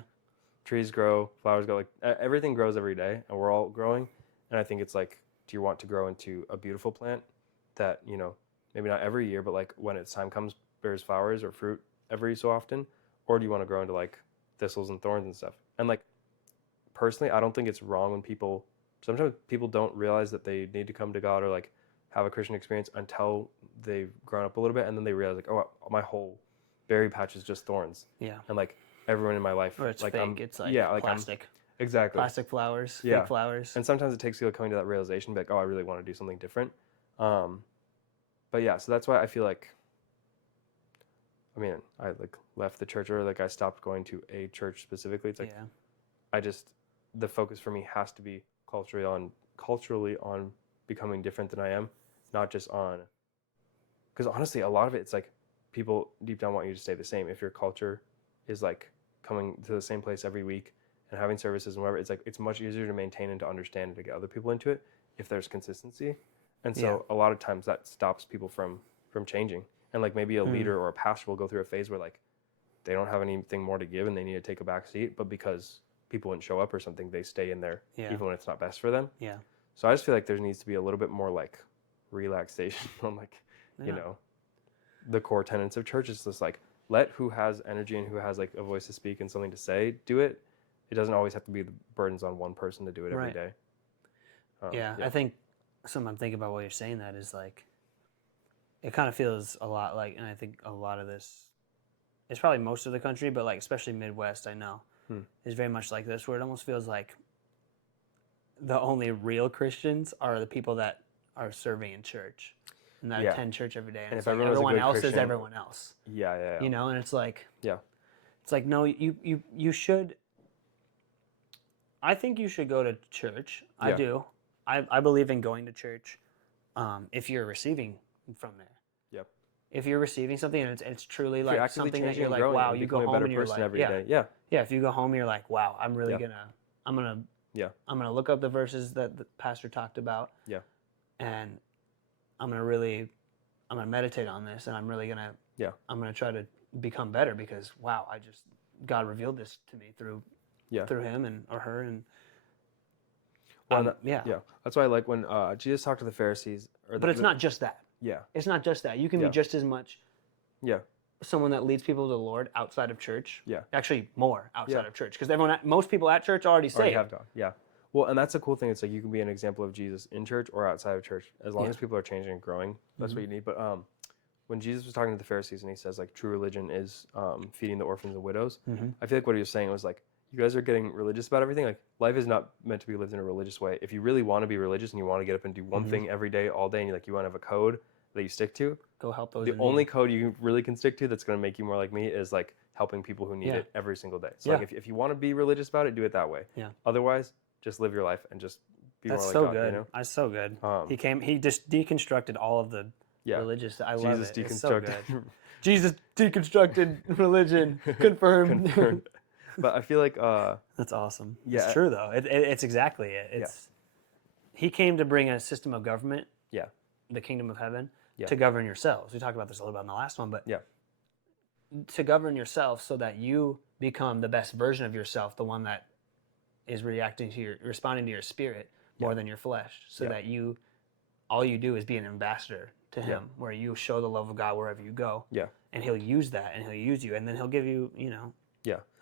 trees grow, flowers grow, like everything grows every day, and we're all growing. And I think it's like, do you want to grow into a beautiful plant that, you know, maybe not every year, but like when its time comes, bears flowers or fruit every so often? Or do you want to grow into like thistles and thorns and stuff? And like, personally, I don't think it's wrong when sometimes people don't realize that they need to come to God or like have a Christian experience until they've grown up a little bit, and then they realize like, oh, my whole berry patch is just thorns. Yeah. And like everyone in my life, Or it's like fake. It's like plastic. Exactly. Plastic flowers, fake flowers. And sometimes it takes you coming to that realization, like, oh, I really want to do something different. But yeah, so that's why I feel like, I mean, I like left the church, or like I stopped going to a church specifically. It's like, the focus for me has to be culturally on becoming different than I am, not just on, because honestly, a lot of it, it's like people deep down want you to stay the same. If your culture is like coming to the same place every week and having services and whatever, it's like, it's much easier to maintain and to understand and to get other people into it if there's consistency. And so a lot of times that stops people from changing. And like maybe a leader or a pastor will go through a phase where like they don't have anything more to give and they need to take a back seat, but because people wouldn't show up or something, they stay in there even when it's not best for them. Yeah. So I just feel like there needs to be a little bit more like relaxation on like, you know, the core tenets of church. Is just like, let who has energy and who has like a voice to speak and something to say, do it. It doesn't always have to be the burdens on one person to do it every day. I think something I'm thinking about while you're saying that is like, it kind of feels a lot like, and I think a lot of this, it's probably most of the country, but like especially Midwest, I know, is very much like this, where it almost feels like the only real Christians are the people that are serving in church and that attend church every day. And it's like everyone else is everyone else. Yeah. You know, and it's like, it's like, no, you should, I think you should go to church. I do. I believe in going to church if you're receiving from there. Yep. If you're receiving something and it's truly like something that you're like, wow, you go home and you're like, yeah. If you go home and you're like, wow, I'm really I'm gonna look up the verses that the pastor talked about. Yeah. And I'm gonna meditate on this, and I'm really gonna I'm gonna try to become better because wow, God revealed this to me through him and or her and. That's why I like when Jesus talked to the Pharisees. But it's not just that. Yeah. It's not just that. You can be just as much someone that leads people to the Lord outside of church. Yeah. Actually, more outside of church. Because most people at church already have God. Yeah. Well, and that's the cool thing. It's like you can be an example of Jesus in church or outside of church. As long as people are changing and growing, that's what you need. But when Jesus was talking to the Pharisees and he says, like, true religion is feeding the orphans and widows, I feel like what he was saying was, like, you guys are getting religious about everything. Like, life is not meant to be lived in a religious way. If you really want to be religious and you want to get up and do one thing every day, all day, and you want to have a code that you stick to, go help those. The only code you really can stick to that's going to make you more like me is like helping people who need it every single day. So like if you want to be religious about it, do it that way. Yeah. Otherwise, just live your life and just be more like God. Good. You know? That's so good. He just deconstructed all of the religious. I love it. It's so good. Jesus deconstructed religion. Confirmed. But I feel like that's awesome. Yeah, it's true though. It's exactly it. He came to bring a system of government. Yeah, the kingdom of heaven to govern yourselves. We talked about this a little bit in the last one, but to govern yourself so that you become the best version of yourself, the one that is responding to your spirit more than your flesh, so that all you do is be an ambassador to Him, where you show the love of God wherever you go. Yeah, and He'll use that, and He'll use you, and then He'll give you,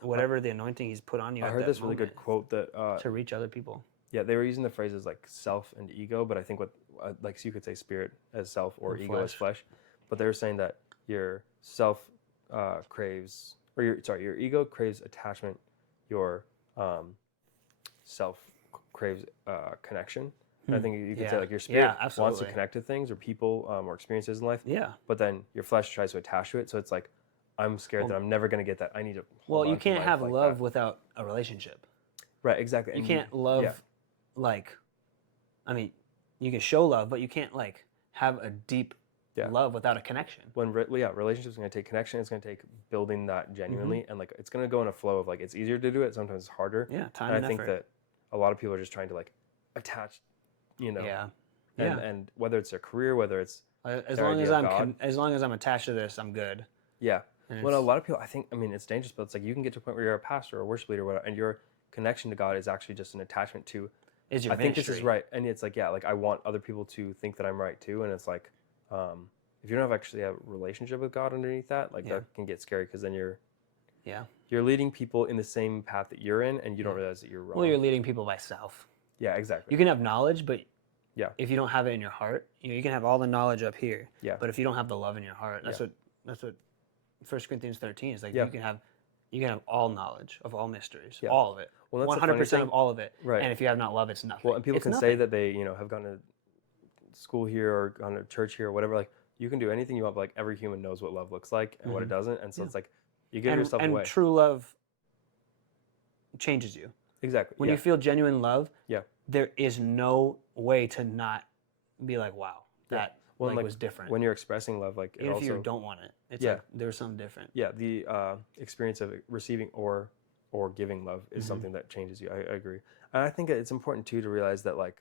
whatever the anointing He's put on you. I heard this really good quote that to reach other people. Yeah, they were using the phrases like self and ego, but I think what so you could say spirit as self or ego as flesh, but they were saying that your self craves, or your ego craves attachment, your self craves connection. And I think you could say like your spirit wants to connect to things or people or experiences in life. Yeah. But then your flesh tries to attach to it, so it's like, I'm scared that I'm never going to get that. I need to. You can't have love without a relationship. Right, exactly. You can't love, you can show love, but you can't like have a deep love without a connection. Relationships are going to take connection. It's going to take building that genuinely, and like it's going to go in a flow of like it's easier to do it. Sometimes it's harder. Yeah, time and and I think effort. that a lot of people are just trying to like attach, and whether it's their career, whether it's as their long as idea of God. as long as I'm attached to this, I'm good. Yeah. And Well, a lot of people, I mean, it's dangerous, but it's like you can get to a point where you're a pastor or a worship leader, or whatever, and your connection to God is actually just an attachment to. Is your I think ministry. this is right, and it's like like I want other people to think that I'm right too, and it's like, if you don't actually have a relationship with God underneath that, like that can get scary because then you're leading people in the same path that you're in, and you don't realize that you're wrong. Well, you're leading people by self. Yeah, exactly. You can have knowledge, but if you don't have it in your heart, you can have all the knowledge up here. Yeah. But if you don't have the love in your heart, that's what 1 Corinthians 13 is like. You can have all knowledge of all mysteries, all of it, well, 100% of all of it. Right. And if you have not love, it's nothing. Well, and people can say that they have gone to school here or gone to church here or whatever. Like you can do anything you want, but like every human knows what love looks like and what it doesn't, and so it's like you give yourself away. And true love changes you. Exactly. When you feel genuine love, yeah, there is no way to not be like, wow, that was different. When you're expressing love, like even if you don't want it, it's like there's something different. Yeah, the experience of receiving or giving love is something that changes you. I agree, and I think it's important too to realize that like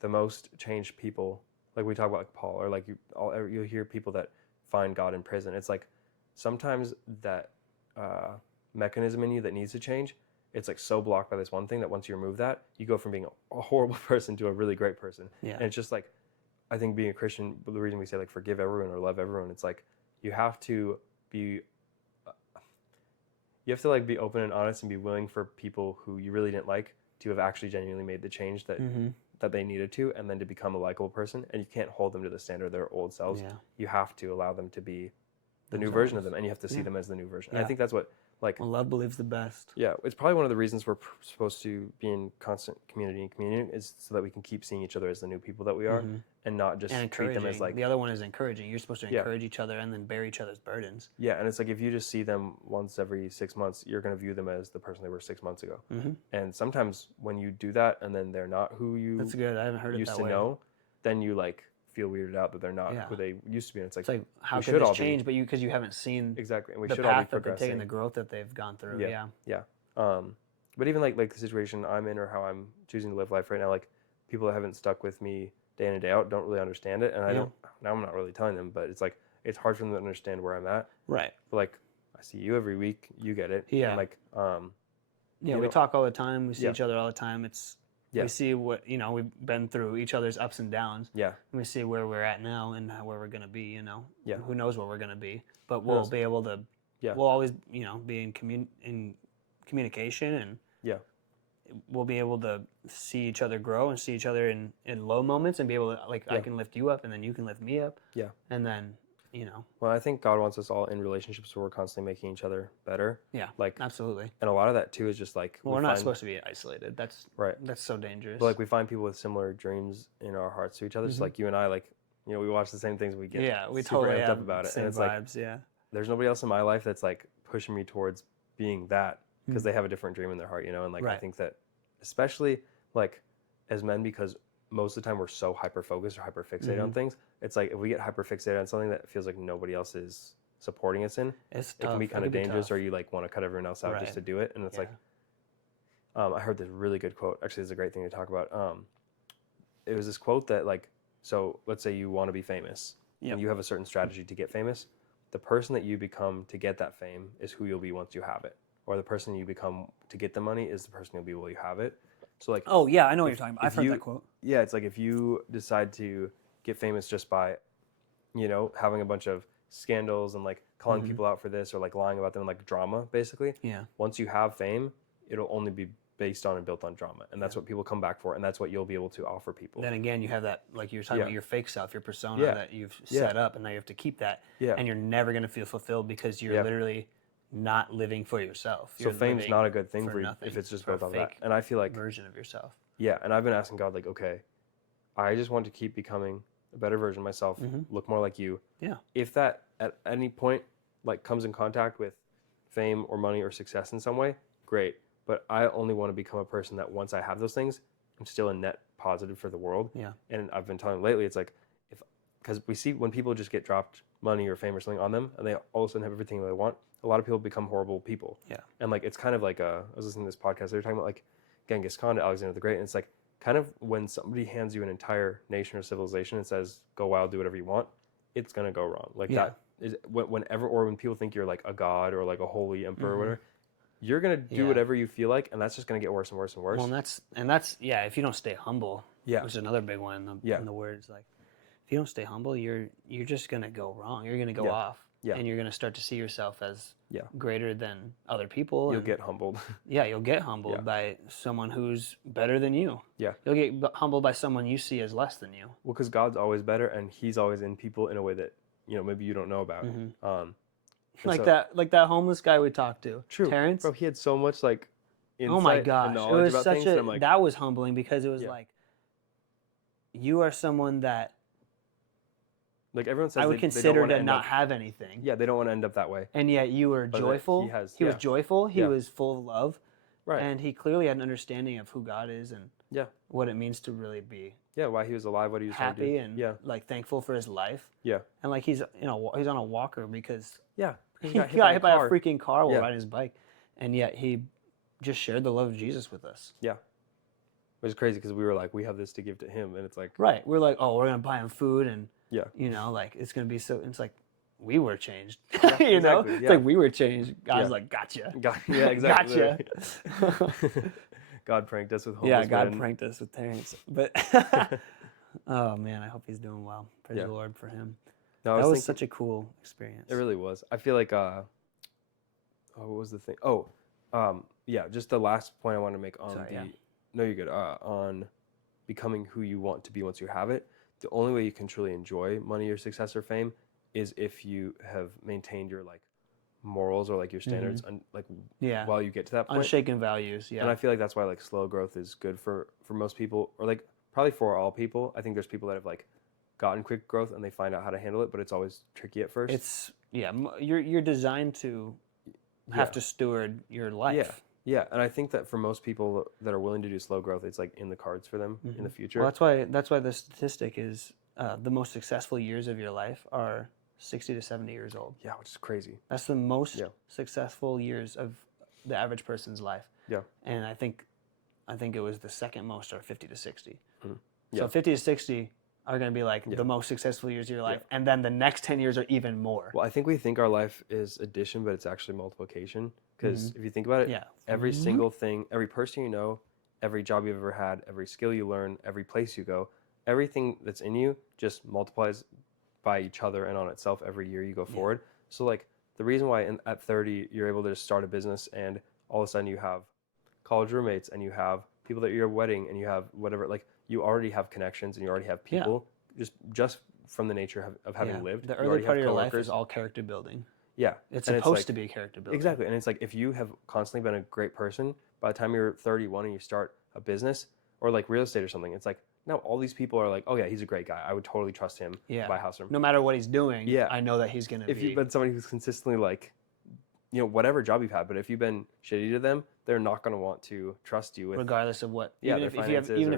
the most changed people, like we talk about like Paul, or like you'll hear people that find God in prison. It's like sometimes that mechanism in you that needs to change, it's like so blocked by this one thing that once you remove that, you go from being a horrible person to a really great person. Yeah. And it's just like, I think being a Christian, the reason we say like forgive everyone or love everyone, it's like you have to be like be open and honest and be willing for people who you really didn't like to have actually genuinely made the change that that they needed to, and then to become a likable person. And you can't hold them to the standard of their old selves. Yeah. You have to allow them to be the new version of them, and you have to see them as the new version. And I think that's what like love believes the best. Yeah, it's probably one of the reasons we're supposed to be in constant community and communion is so that we can keep seeing each other as the new people that we are, and not just treat them as like the other one is encouraging. You're supposed to encourage each other and then bear each other's burdens. Yeah, and it's like if you just see them once every 6 months, you're going to view them as the person they were 6 months ago. And sometimes when you do that and then they're not who you That's good. I haven't heard it used that to way. know, then you like feel weirded out that they're not who they used to be. And it's like how could this change? But because you haven't seen exactly, and we the should all be path that they've progressing, taken, the growth that they've gone through. Yeah. But even like the situation I'm in or how I'm choosing to live life right now, like people that haven't stuck with me day in and day out don't really understand it, and I'm not really telling them, but it's like it's hard for them to understand where I'm at. Right. But like I see you every week, you get it. Yeah. And like we talk all the time. We see each other all the time. We see what we've been through each other's ups and downs. Yeah. And we see where we're at now and where we're gonna be. Yeah. Who knows where we're gonna be? But we'll be able to. Yeah. We'll always be in communication, and we'll be able to see each other grow and see each other in low moments and be able to I can lift you up and then you can lift me up. Yeah. And then Well, I think God wants us all in relationships where we're constantly making each other better. Yeah. Absolutely. And a lot of that too is just like we're not supposed to be isolated. That's right. That's so dangerous. But like we find people with similar dreams in our hearts to each other. Just like you and I, we watch the same things. We get we super totally amped up about it. Same and it's vibes. Like, there's nobody else in my life that's like pushing me towards being that because they have a different dream in their heart, and like I think that especially like as men, because most of the time we're so hyper focused or hyper fixated on things. It's like if we get hyper fixated on something that feels like nobody else is supporting us in, it can be kind of dangerous, or you like want to cut everyone else out just to do it. And it's like I heard this really good quote. Actually, it's a great thing to talk about. It was this quote that like, so let's say you want to be famous and you have a certain strategy to get famous. The person that you become to get that fame is who you'll be once you have it. Or the person you become to get the money is the person you'll be while you have it. So like, oh yeah, I know what you're talking about. I've heard that quote. Yeah, it's like if you decide to get famous just by, having a bunch of scandals and like calling people out for this or like lying about them, like drama, basically. Yeah. Once you have fame, it'll only be based on and built on drama, and that's what people come back for, and that's what you'll be able to offer people. Then again, you have that, like you were talking about, your fake self, your persona that you've set up, and now you have to keep that, and you're never going to feel fulfilled because you're literally not living for yourself. So fame's not a good thing for you if it's just built on that. And I feel like version of yourself. Yeah, and I've been asking God, like, okay, I just want to keep becoming a better version of myself, look more like you. Yeah. If that at any point like comes in contact with fame or money or success in some way, great. But I only want to become a person that once I have those things, I'm still a net positive for the world. Yeah. And I've been telling lately, it's like, because we see when people just get dropped money or fame or something on them, and they all of a sudden have everything they want, a lot of people become horrible people. Yeah. And like, it's kind of like I was listening to this podcast, they were talking about like Genghis Khan, Alexander the Great, and it's like kind of when somebody hands you an entire nation or civilization and says, go wild, do whatever you want, it's going to go wrong. Like that is whenever, or when people think you're like a god or like a holy emperor or whatever, you're going to do whatever you feel like, and that's just going to get worse and worse and worse. Well, and that's if you don't stay humble, which is another big one in the words, like if you don't stay humble, you're just going to go wrong. You're going to go off. Yeah. And you're going to start to see yourself as greater than other people. You'll get humbled. You'll get humbled by someone who's better than you. Yeah. You'll get humbled by someone you see as less than you. Well, because God's always better, and He's always in people in a way that, maybe you don't know about. Like that homeless guy we talked to. True. Terrence. Bro, he had so much like insight oh my gosh. and knowledge about things. And I'm like, that was humbling because it was like, you are someone that like everyone says I would they consider don't to not have anything. Yeah, they don't want to end up that way. And yet you were joyful. He was joyful. He was full of love. Right. And he clearly had an understanding of who God is and what it means to really be. Yeah, why he was alive, what he was happy and like thankful for his life. Yeah. And like he's he's on a walker because he got hit by a freaking car while riding his bike. And yet he just shared the love of Jesus with us. Yeah. It was crazy because we were like, we have this to give to him, and it's like we're like, oh, we're gonna buy him food and like it's gonna be so. It's like we were changed, you know. It's like we were changed. God's like, gotcha. Exactly. Gotcha. God pranked us with homeless God pranked us with Terrence. But oh man, I hope he's doing well. Praise the Lord for him. No, that was such a cool experience. It really was. I feel like what was the thing? Just the last point I want to make on no, you're good. On becoming who you want to be once you have it. The only way you can truly enjoy money or success or fame is if you have maintained your like morals or like your standards while you get to that point. Unshaken values. Yeah. And I feel like that's why like slow growth is good for most people, or like probably for all people. I think there's people that have like gotten quick growth and they find out how to handle it, but it's always tricky at first. It's you're designed to have to steward your life. Yeah, and I think that for most people that are willing to do slow growth, it's like in the cards for them in the future. Well, that's why the statistic is the most successful years of your life are 60 to 70 years old. Yeah, which is crazy. That's the most successful years of the average person's life. Yeah. And I think it was the second most are 50 to 60. So 50 to 60 are going to be like the most successful years of your life, and then the next 10 years are even more. Well, I think we think our life is addition, but it's actually multiplication. Because if you think about it, every single thing, every person you know, every job you've ever had, every skill you learn, every place you go, everything that's in you just multiplies by each other and on itself every year you go forward. So like the reason why at 30 you're able to start a business and all of a sudden you have college roommates and you have people that you're wedding and you have whatever, like you already have connections and you already have people just from the nature of having lived. The early part of your life is all character building. Yeah. It's supposed to be character building. Exactly. And it's like if you have constantly been a great person, by the time you're 31 and you start a business or like real estate or something, it's like now all these people are like, oh yeah, he's a great guy. I would totally trust him to buy a house from him. No matter what he's doing, I know that he's going to be. If you've been somebody who's consistently like, whatever job you've had, but if you've been shitty to them, they're not going to want to trust you with. Regardless of what. Even if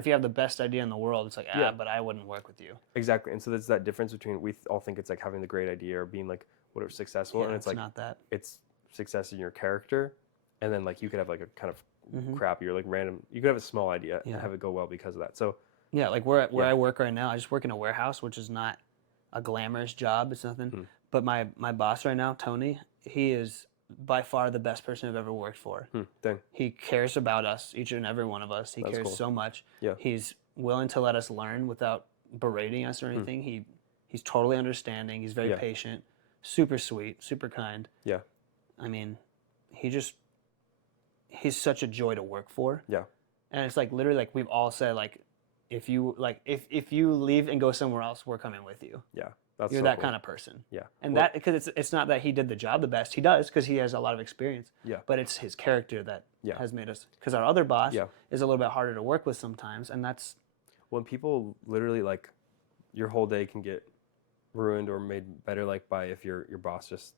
you have the best idea in the world, it's like, but I wouldn't work with you. Exactly. And so there's that difference between, we all think it's like having the great idea or being like, whatever successful, and it's like not that. It's success in your character, and then like you could have like a kind of crappy or like random. You could have a small idea and have it go well because of that. So like where I work right now, I just work in a warehouse, which is not a glamorous job. It's nothing. But my boss right now, Tony, he is by far the best person I've ever worked for. He cares about us, each and every one of us. He cares so much. Yeah. He's willing to let us learn without berating us or anything. He's totally understanding. He's very patient. Super sweet, super kind. Yeah. I mean, he's such a joy to work for. Yeah. And it's like literally like we've all said like if you leave and go somewhere else, we're coming with you. Yeah. You're so that kind of person. Yeah. And that because it's not that he did the job the best. He does because he has a lot of experience. Yeah. But it's his character that has made us, because our other boss is a little bit harder to work with sometimes, and that's when people literally like your whole day can get ruined or made better like by if your boss just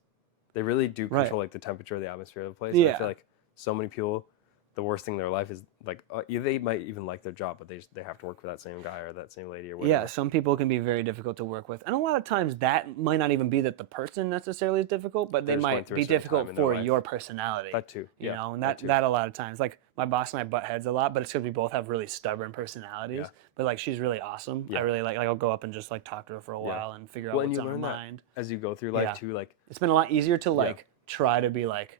they really do control like the temperature of the atmosphere of the place. Yeah. I feel like so many people the worst thing in their life is like they might even like their job, but they have to work for that same guy or that same lady or whatever. Yeah, some people can be very difficult to work with, and a lot of times that might not even be that the person necessarily is difficult, but they just going might through a be certain difficult time in their for life. your personality. That too. You Yeah, know, and that too. that a lot of times, like my boss and I butt heads a lot, but it's because we both have really stubborn personalities. Yeah. But like she's really awesome. Yeah. I really like I'll go up and just like talk to her for a while and figure out and what's you on her learn that mind. as you go through life too. Like It's been a lot easier to like try to be like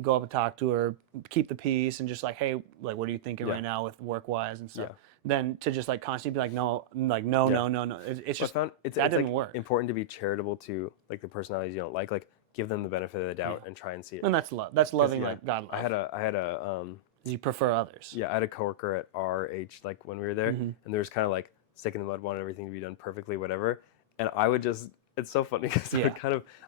go up and talk to her, keep the peace, and just like, hey, like, what are you thinking right now with work wise and stuff? Than to just like constantly be like, no. It's just it's didn't like work. important to be charitable to like the personalities you don't like give them the benefit of the doubt and try and see it. And that's love. That's loving like God love. I had a you prefer others. Yeah, I had a coworker at our age, like when we were there, and there was kind of like stick in the mud, wanted everything to be done perfectly, whatever. And I would just, it's so funny because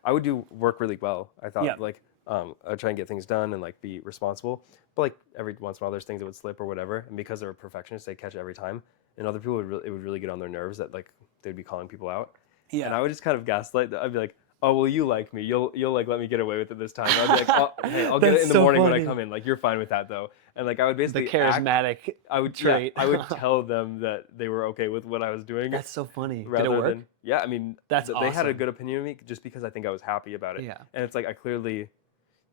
I would do work really well. I thought like, I'd try and get things done and like be responsible. But like every once in a while, there's things that would slip or whatever. And because they were perfectionists, they catch it every time. And other people it would really get on their nerves that like they'd be calling people out. Yeah. And I would just kind of gaslight. I'd be like, oh, well, you like me. You'll like let me get away with it this time. I'd be like, oh, hey, I'll get it in the morning when I come in. Like you're fine with that though. And like I would basically the charismatic trait. I would tell them that they were okay with what I was doing. That's so funny. Did it work? I mean, that's they had a good opinion of me just because I think I was happy about it. Yeah. And it's like I clearly,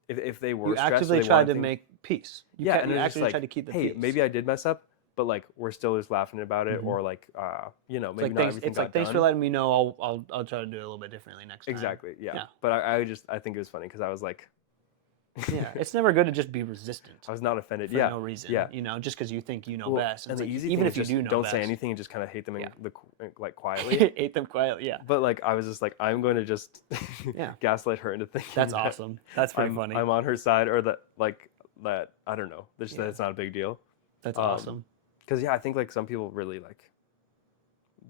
if they were you stressed, actively tried to make peace. You actually tried to keep the peace. Hey, maybe I did mess up, but like we're still just laughing about it, or like maybe not everything it's like got thanks done. for letting me know. I'll try to do it a little bit differently next time. Exactly. Yeah. But I think it was funny because I was like, yeah, it's never good to just be resistant. I was not offended. For no reason. Yeah. You know, just because you think you know best. And the like, easy even thing if you is do know don't best. say anything and just kind of hate them like quietly. Hate them quietly. Yeah. But like I was just like, I'm going to just gaslight her into thinking that's awesome. That's pretty funny. I'm on her side, or that I don't know. That it's not a big deal. That's awesome. Because I think like some people really like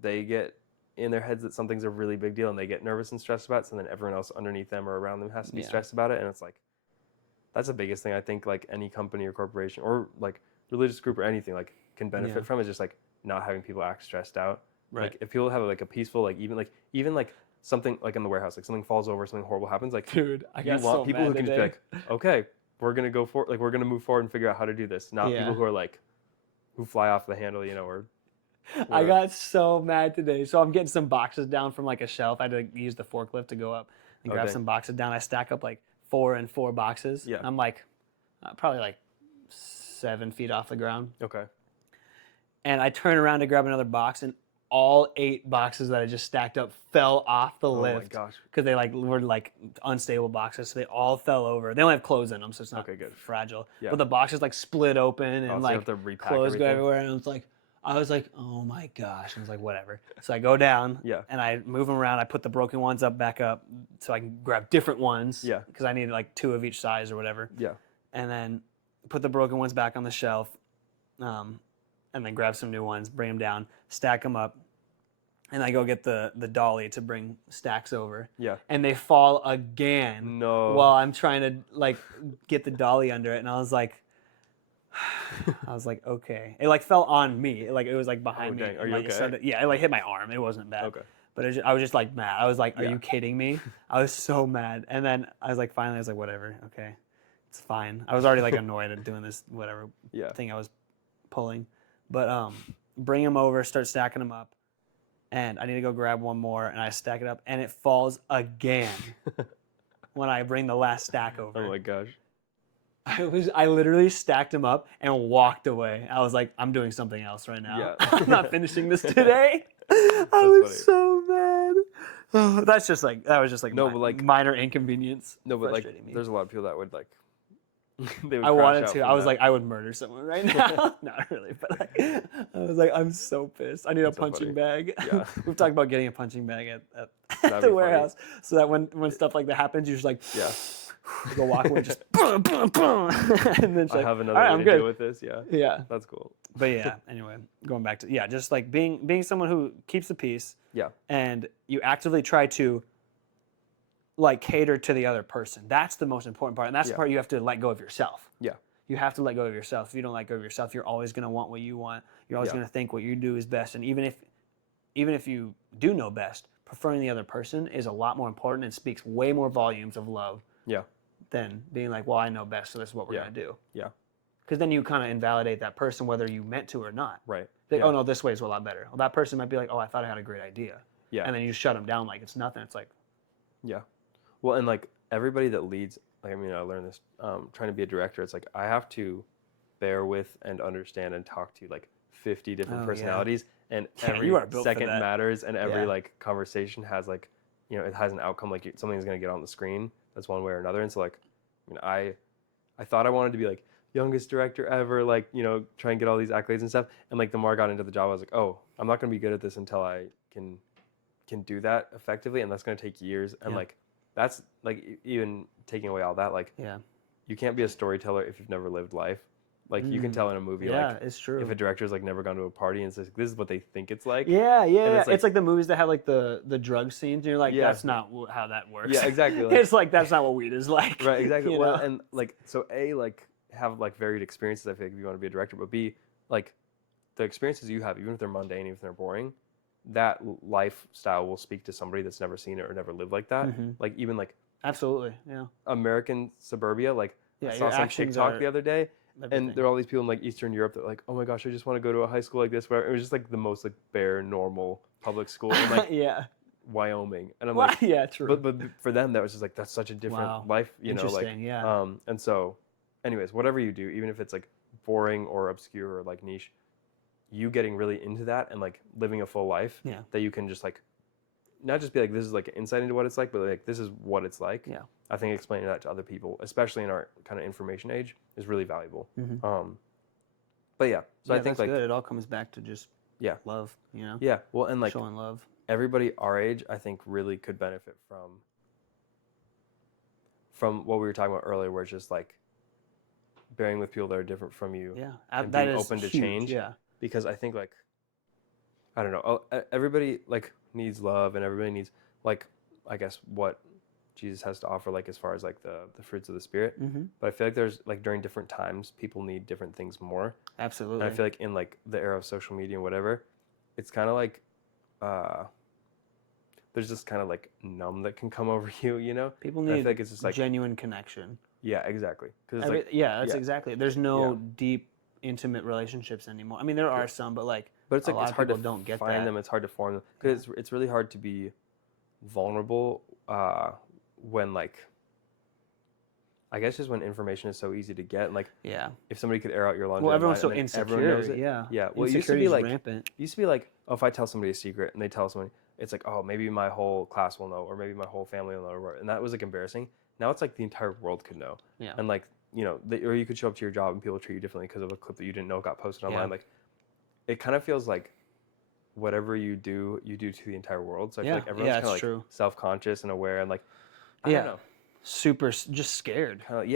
they get in their heads that some things are a really big deal and they get nervous and stressed about it, so then everyone else underneath them or around them has to be stressed about it, and it's like that's the biggest thing I think like any company or corporation or like religious group or anything like can benefit from is just like not having people act stressed out. Right. Like if people have like a peaceful like even like something like in the warehouse, like something falls over, something horrible happens, like dude, I got want so people mad who can today. just be like, okay, we're gonna go for like we're gonna move forward and figure out how to do this. Not people who are like who fly off the handle, or I got so mad today. So I'm getting some boxes down from like a shelf. I had to use the forklift to go up and grab some boxes down. I stack up like 4 and 4 boxes. Yeah. I'm like probably like 7 feet off the ground. Okay. And I turn around to grab another box, and all 8 boxes that I just stacked up fell off the lift. Oh my gosh. Because they were unstable boxes, so they all fell over. They only have clothes in them, so it's not fragile. Yeah. But the boxes split open and clothes go everywhere, and I was like, oh my gosh. I was like, whatever. So I go down and I move them around. I put the broken ones back up so I can grab different ones. Yeah. Because I needed like 2 of each size or whatever. Yeah. And then put the broken ones back on the shelf, and then grab some new ones, bring them down, stack them up. And I go get the dolly to bring stacks over. Yeah. And they fall again. No. While I'm trying to get the dolly under it, and I was like, okay. It fell on me. It was behind me. Are you okay? It hit my arm. It wasn't bad. Okay. But I was just mad. I was like, are you kidding me? I was so mad. And then I was like, finally, I was like, whatever. Okay. It's fine. I was already annoyed at doing this whatever thing I was pulling. But bring them over, start stacking them up. And I need to go grab one more, and I stack it up, and it falls again when I bring the last stack over. Oh my gosh. I literally stacked them up and walked away. I was like, I'm doing something else right now. Yeah. I'm not finishing this today. I was so mad. Oh, that was just minor inconvenience. No, but there's a lot of people that would they would I wanted to. I was like, I would murder someone right now. Not really, but I was like, I'm so pissed. I need a punching bag. Yeah. We've talked about getting a punching bag at the warehouse, so that when stuff like that happens, you're just like, you go walk away, just boom, boom, boom, and then I have another way to deal with this. Yeah. Yeah. That's cool. But anyway, going back to just being someone who keeps the peace. Yeah. And you actively try to cater to the other person. That's the most important part. And that's the part you have to let go of yourself. Yeah. You have to let go of yourself. If you don't let go of yourself, you're always going to want what you want. You're always going to think what you do is best. And even if you do know best, preferring the other person is a lot more important and speaks way more volumes of love than being like, well, I know best, so this is what we're going to do. Yeah. Because then you kind of invalidate that person whether you meant to or not. Right. Like, Yeah. oh no, this way is a lot better. Well, that person might be like, oh, I thought I had a great idea. Yeah. And then you shut them down like it's nothing. It's like, Yeah. Well, and like everybody that leads, like, I mean, I learned this trying to be a director. It's like I have to bear with and understand and talk to like 50 different personalities, and every you are built for second that. matters, and every like conversation has like, you know, it has an outcome. Like something's gonna get on the screen. That's one way or another. And so like, I mean, I thought I wanted to be like youngest director ever, like, you know, try and get all these accolades and stuff. And like the more I got into the job, I was like, oh, I'm not gonna be good at this until I can do that effectively, and that's gonna take years. And like that's like even taking away all that, like you can't be a storyteller if you've never lived life. Like you can tell in a movie, like it's true. if a director's like never gone to a party and it's like, this is what they think it's like. It's like the movies that have like the drug scenes, and you're like, that's not how that works. Yeah, exactly. Like, it's like that's not what weed is like. Right, exactly. You Well, know? and like so, A, like have like varied experiences. I feel like if you want to be a director, but B, like the experiences you have, even if they're mundane, even if they're boring, that lifestyle will speak to somebody that's never seen it or never lived like that. Like even like absolutely, yeah. American suburbia, like I saw some TikTok the other day. Everything. And there are all these people in like Eastern Europe that are like, oh my gosh, I just want to go to a high school like this. Where it was just like the most like bare normal public school in like Wyoming. And I'm like, yeah, true. But for them, that was just like, that's such a different life, you know, like, and so anyways, whatever you do, even if it's like boring or obscure or like niche, you getting really into that and like living a full life that you can just like, not just be like, this is like an insight into what it's like, but like, this is what it's like. Yeah. I think explaining that to other people, especially in our kind of information age, is really valuable. But yeah, so I think like good. It all comes back to just love, you know. Yeah, well, and like showing love. Everybody our age, I think, really could benefit from what we were talking about earlier, where it's just like bearing with people that are different from you. Yeah, and that being is open to huge, change. Yeah, because I think like I don't know, everybody like needs love, and everybody needs like I guess what Jesus has to offer, like as far as like the fruits of the Spirit. But I feel like there's like during different times, people need different things more. Absolutely. And I feel like in like the era of social media and whatever, it's kind of like there's this kind of like numb that can come over you, you know. People need I feel like it's just like genuine connection. Yeah, exactly. Because that's exactly. There's no deep, intimate relationships anymore. I mean, there are some, but like, it's like it's hard to don't get find them. It's hard to form them because it's really hard to be vulnerable when like I guess just when information is so easy to get. Like if somebody could air out your laundry, well, everyone's so online and insecure. Everyone knows it. Yeah. Well, it used to be like rampant. Oh, if I tell somebody a secret and they tell somebody, it's like, oh, maybe my whole class will know, or maybe my whole family will know, and that was like embarrassing. Now it's like the entire world could know. Yeah. And like, you know, or you could show up to your job and people treat you differently because of a clip that you didn't know got posted online. Like, it kind of feels like whatever you do to the entire world. So I feel like everyone's kind of like self-conscious and aware and like, I don't know. Super just scared. Like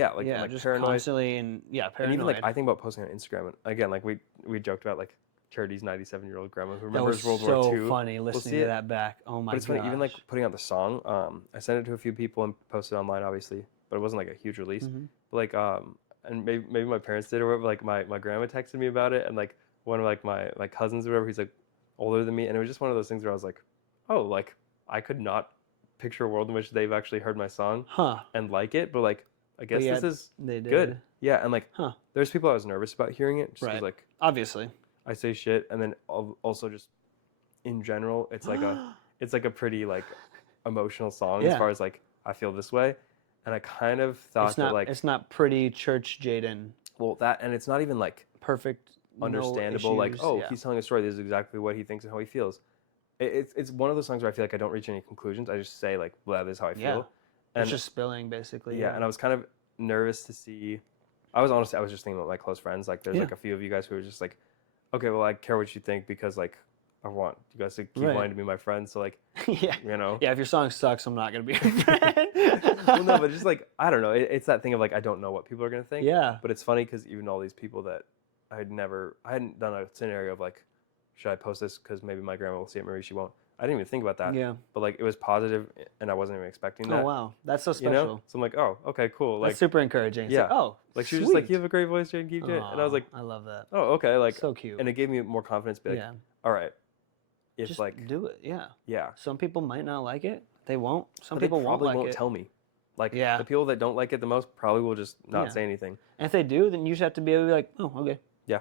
just paranoid. Constantly and paranoid. And even like I think about posting on Instagram, and again, like we joked about like Charity's 97-year-old grandma who remembers World War II. So funny listening to that back. Oh my god! But it's funny, even like putting out the song. I sent it to a few people and posted it online, obviously, but it wasn't like a huge release. But like and maybe my parents did or whatever. Like my grandma texted me about it, and like one of like my cousins or whatever, he's like older than me, and it was just one of those things where I was like, oh, like I could not picture a world in which they've actually heard my song and like it, but like I guess this is good. Yeah, and like there's people I was nervous about hearing it, just 'cause, like obviously I say shit, and then also just in general, it's like a pretty like emotional song as far as like I feel this way, and I kind of thought that like it's not pretty church Jayden. Well, that, and it's not even like perfect, understandable. No like he's telling a story. This is exactly what he thinks and how he feels. It's one of those songs where I feel like I don't reach any conclusions. I just say like, blah, this is how I feel. And it's just spilling basically. Yeah, and I was kind of nervous to see. I was just thinking about my close friends. Like there's like a few of you guys who are just like, okay, well I care what you think because like I want you guys to keep wanting to be my friends. So like, you know. Yeah, if your song sucks, I'm not gonna be your friend. Well, no, but just like I don't know. It's that thing of like I don't know what people are gonna think. Yeah. But it's funny because even all these people that I hadn't done a scenario of like, should I post this because maybe my grandma will see it, maybe she won't. I didn't even think about that. Yeah. But like it was positive, and I wasn't even expecting that. Oh wow, that's so special. You know? So I'm like, oh, okay, cool. Like that's super encouraging. It's yeah. like, oh, like she was just like, you have a great voice, Jayden, keep it. And I was like, I love that. Oh, okay, like so cute. And it gave me more confidence. To be like, all right, if just like do it. Yeah. Yeah. Some people might not like it. They won't. Some but people they probably won't like won't it. tell me. Like Yeah. the people that don't like it the most probably will just not Yeah. say anything. And if they do, then you just have to be able to be like, oh, okay. Yeah.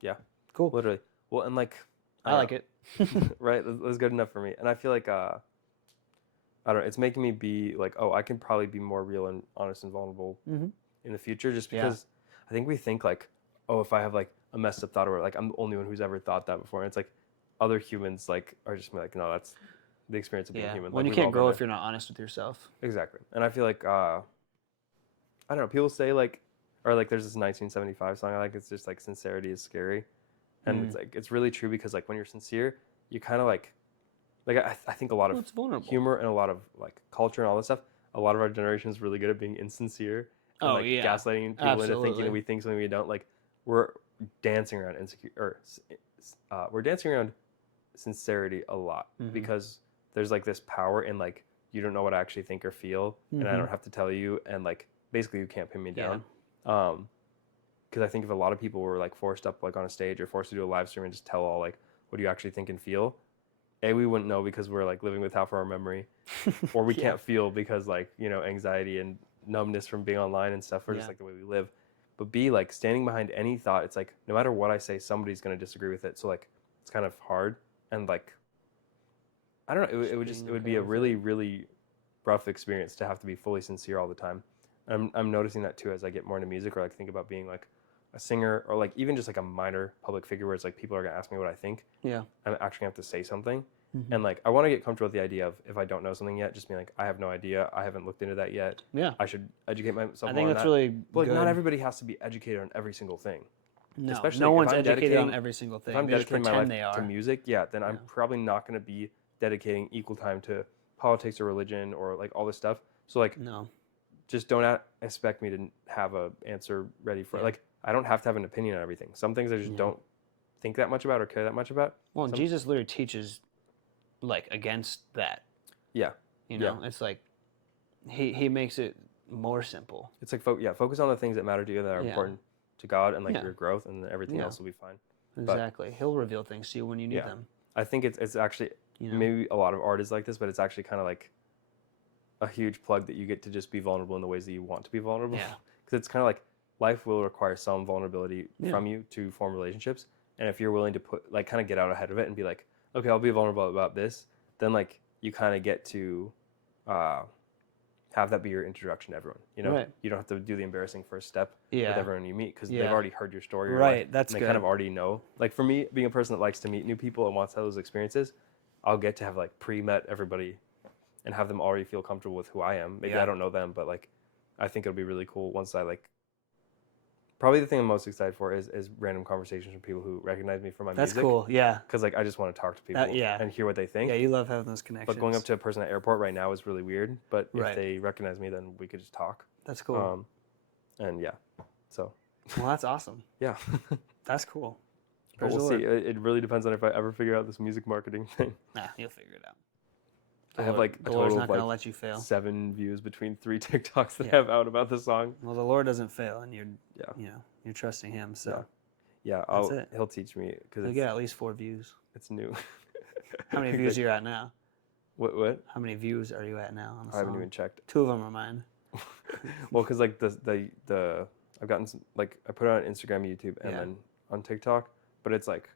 Yeah. Cool. Literally. Well, and like I like it. right? That's good enough for me. And I feel like I don't know, it's making me be like, oh, I can probably be more real and honest and vulnerable Mm-hmm. in the future, just Yeah. because I think we think like, oh, if I have like a messed up thought, or like I'm the only one who's ever thought that before, and it's like other humans like are just like, no, that's the experience of being Yeah. human. When Like, you we've all can't been grow there. if you're not honest with yourself. Exactly. And I feel like I don't know, people say like, or like there's this 1975 song I like, it's just like sincerity is scary, and it's like it's really true, because like when you're sincere, you kind of like I think a lot of It's vulnerable. humor and a lot of like culture and all this stuff, a lot of our generation is really good at being insincere and Oh, like yeah. gaslighting people into thinking Absolutely. that we think something we don't. Like we're dancing around insecure, or we're dancing around sincerity a lot, Mhm. because there's like this power in like, you don't know what I actually think or feel, and I Mhm. don't have to tell you, and like basically you can't pin me down. Because I think if a lot of people were like forced up like on a stage or forced to do a live stream and just tell all like what do you actually think and feel, we wouldn't know, because we're like living with half our memory, or we Yeah. can't feel because like, you know, anxiety and numbness from being online and stuff, or just Yeah. like the way we live. But B, like standing behind any thought, it's like no matter what I say, somebody's going to disagree with it, so like it's kind of hard. And like I don't know, it would be a really rough experience to have to be fully sincere all the time. I'm noticing that too as I get more into music, or like think about being like a singer, or like even just like a minor public figure where it's like people are gonna ask me what I think. Yeah. I'm actually gonna have to say something. Mhm. And like I want to get comfortable with the idea of, if I don't know something yet, just being like, I have no idea, I haven't looked into that yet, Yeah. I should educate myself I more think on that's that. really But like good. not everybody has to be educated on every single thing. No, especially no if one's I'm educated on dedicating- every single thing. If I'm They just dedicating my pretend life they are. to music, then I'm Yeah. probably not going to be dedicating equal time to politics or religion or like all this stuff. So like, No. just don't expect me to have a answer ready for it. Yeah. Like I don't have to have an opinion on everything. Some things I just Yeah. don't think that much about or care that much about. Well, and Some- Jesus literally teaches like against that. Yeah. You know, it's like he makes it more simple. It's like focus on the things that matter to you, that are Yeah. important to God and like Yeah. your growth, and then everything Yeah. else will be fine. Exactly. He'll reveal things to you when you need Yeah. them. I think it's actually You know? maybe a lot of art is like this, but it's actually kind of like a huge plug that you get to just be vulnerable in the ways that you want to be vulnerable. Yeah. Because it's kind of like life will require some vulnerability Yeah. from you to form relationships, and if you're willing to put like kind of get out ahead of it and be like, okay, I'll be vulnerable about this, then like you kind of get to have that be your introduction to everyone. You know, Right. you don't have to do the embarrassing first step Yeah. with everyone you meet, because Yeah. they've already heard your story. Or Right, life, that's and they good. kind of already know. Like for me, being a person that likes to meet new people and wants to have those experiences, I'll get to have like pre-met everybody and have them already feel comfortable with who I am. Maybe Yeah. I don't know them, but like I think it'll be really cool once I like. Probably the thing I'm most excited for is random conversations from people who recognize me from my That's music. cool. Yeah. Because like I just want to talk to people yeah. and hear what they think. Yeah, you love having those connections. But going up to a person at airport right now is really weird. But if Right. they recognize me, then we could just talk. That's cool. And yeah, so Well, that's awesome. yeah. That's cool. But Praise we'll the see. Lord. It really depends on if I ever figure out this music marketing thing. Nah, you'll figure it out. I have like a the Lord's total not of gonna like let you fail. 7 views between 3 TikToks that Yeah. I have out about the song. Well, the Lord doesn't fail, and you're Yeah. you know you're trusting Him, so Yeah, That's it. he'll teach me because you'll get at least 4 views. it's new. How many views are you at now? What? How many views are you at now on the I haven't song? even checked. 2 of them are mine. Well, because like the I've gotten some, like I put it on Instagram, YouTube, and Yeah. then on TikTok, but it's like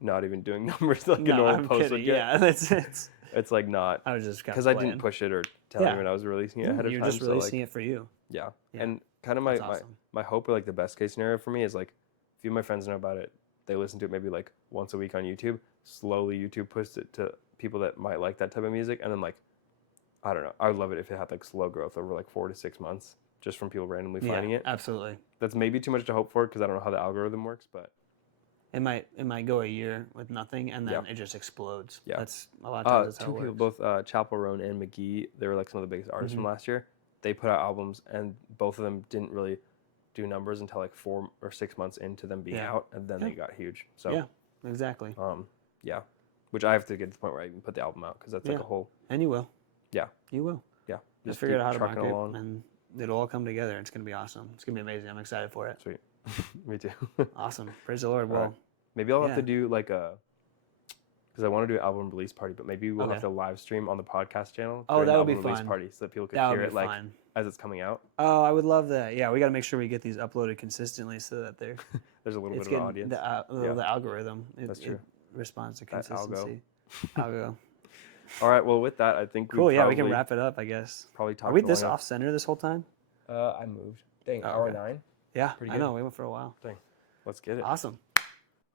not even doing numbers like a No, normal I'm post kidding. would get. Yeah, it's. It's like not I was just kind of because I didn't push it or tell Yeah. anyone I was releasing it ahead of You're time. just so releasing like, it for you. yeah. Yeah. And kind of That's awesome. my hope, or like the best case scenario for me, is like a few of my friends know about it. They listen to it maybe like once a week on YouTube. Slowly YouTube pushes it to people that might like that type of music, and then like I don't know. I would love it if it had like slow growth over like 4 to 6 months, just from people randomly finding it. Absolutely. That's maybe too much to hope for because I don't know how the algorithm works, but It might go a year with nothing, and then Yeah. it just explodes. Yeah. That's a lot of times that's how 2 it people, works. both Chapel Roan and McGee, they were like some of the biggest artists from last year. They put out albums, and both of them didn't really do numbers until like 4 or 6 months into them being Yeah. out, and then they got huge. So Yeah, exactly. yeah, which I have to get to the point where I even put the album out because that's like Yeah. a whole And you will. Yeah. You will. yeah. Just figure out how to trucking market, along. and it'll all come together. It's gonna be awesome. It's gonna be amazing. I'm excited for it. Sweet, me too. Awesome. Praise the Lord. All right. Well, Maybe I'll have Yeah. to do like a because I want to do an album release party, but maybe we'll Okay. have to live stream on the podcast channel. Oh, during that the would be album release fun. party so that people could That hear would it be like fun. as it's coming out. Oh, I would love that. Yeah, we got to make sure we get these uploaded consistently so that they're There's a little it's bit of an getting audience. the algorithm. That's true. It responds to That algo. consistency. Algo. All right. Well, with that, I think Cool. we Yeah, we can probably- wrap it up. I guess. Probably talk. Are we this off center this whole time? I moved. Dang, Oh, hour okay. 9. Yeah, Pretty I good. know. We went for a while. Let's get it. Awesome.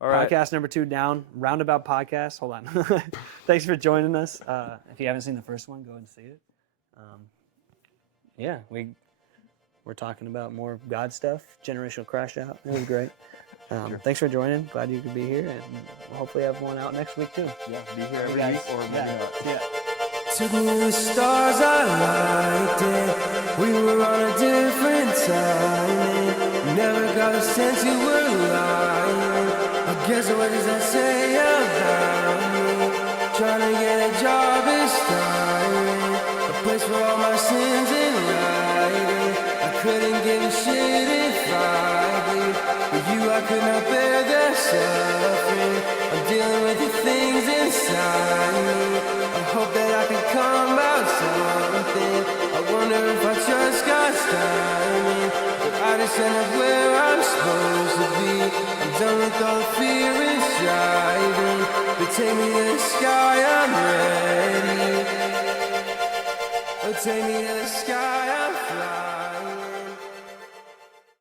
All right. Podcast number 2 down. Roundabout podcast. Hold on. Thanks for joining us. If you haven't seen the first one, go and see it. Yeah, we're talking about more God stuff. Generational crash out. It was great. Thanks for joining. Glad you could be here, and we'll hopefully have one out next week too. Yeah. Be here every guys. week or maybe Yeah. not. Yeah. Took me to the stars, I liked it. We were on a different timing. Never got a sense you were lying. I guess what does that say about me? Trying to get a job is tiring. A place for all my sins in writing. I couldn't give a shit if I did. With you I could not bear the suffering. I'm dealing with the things inside me. I hope that I can come out something. I wonder if I just got stymied. But I just end up where I'm supposed to be. I'm done with all the fear and striving. But take me to the sky, I'm ready. Oh, take me to the sky.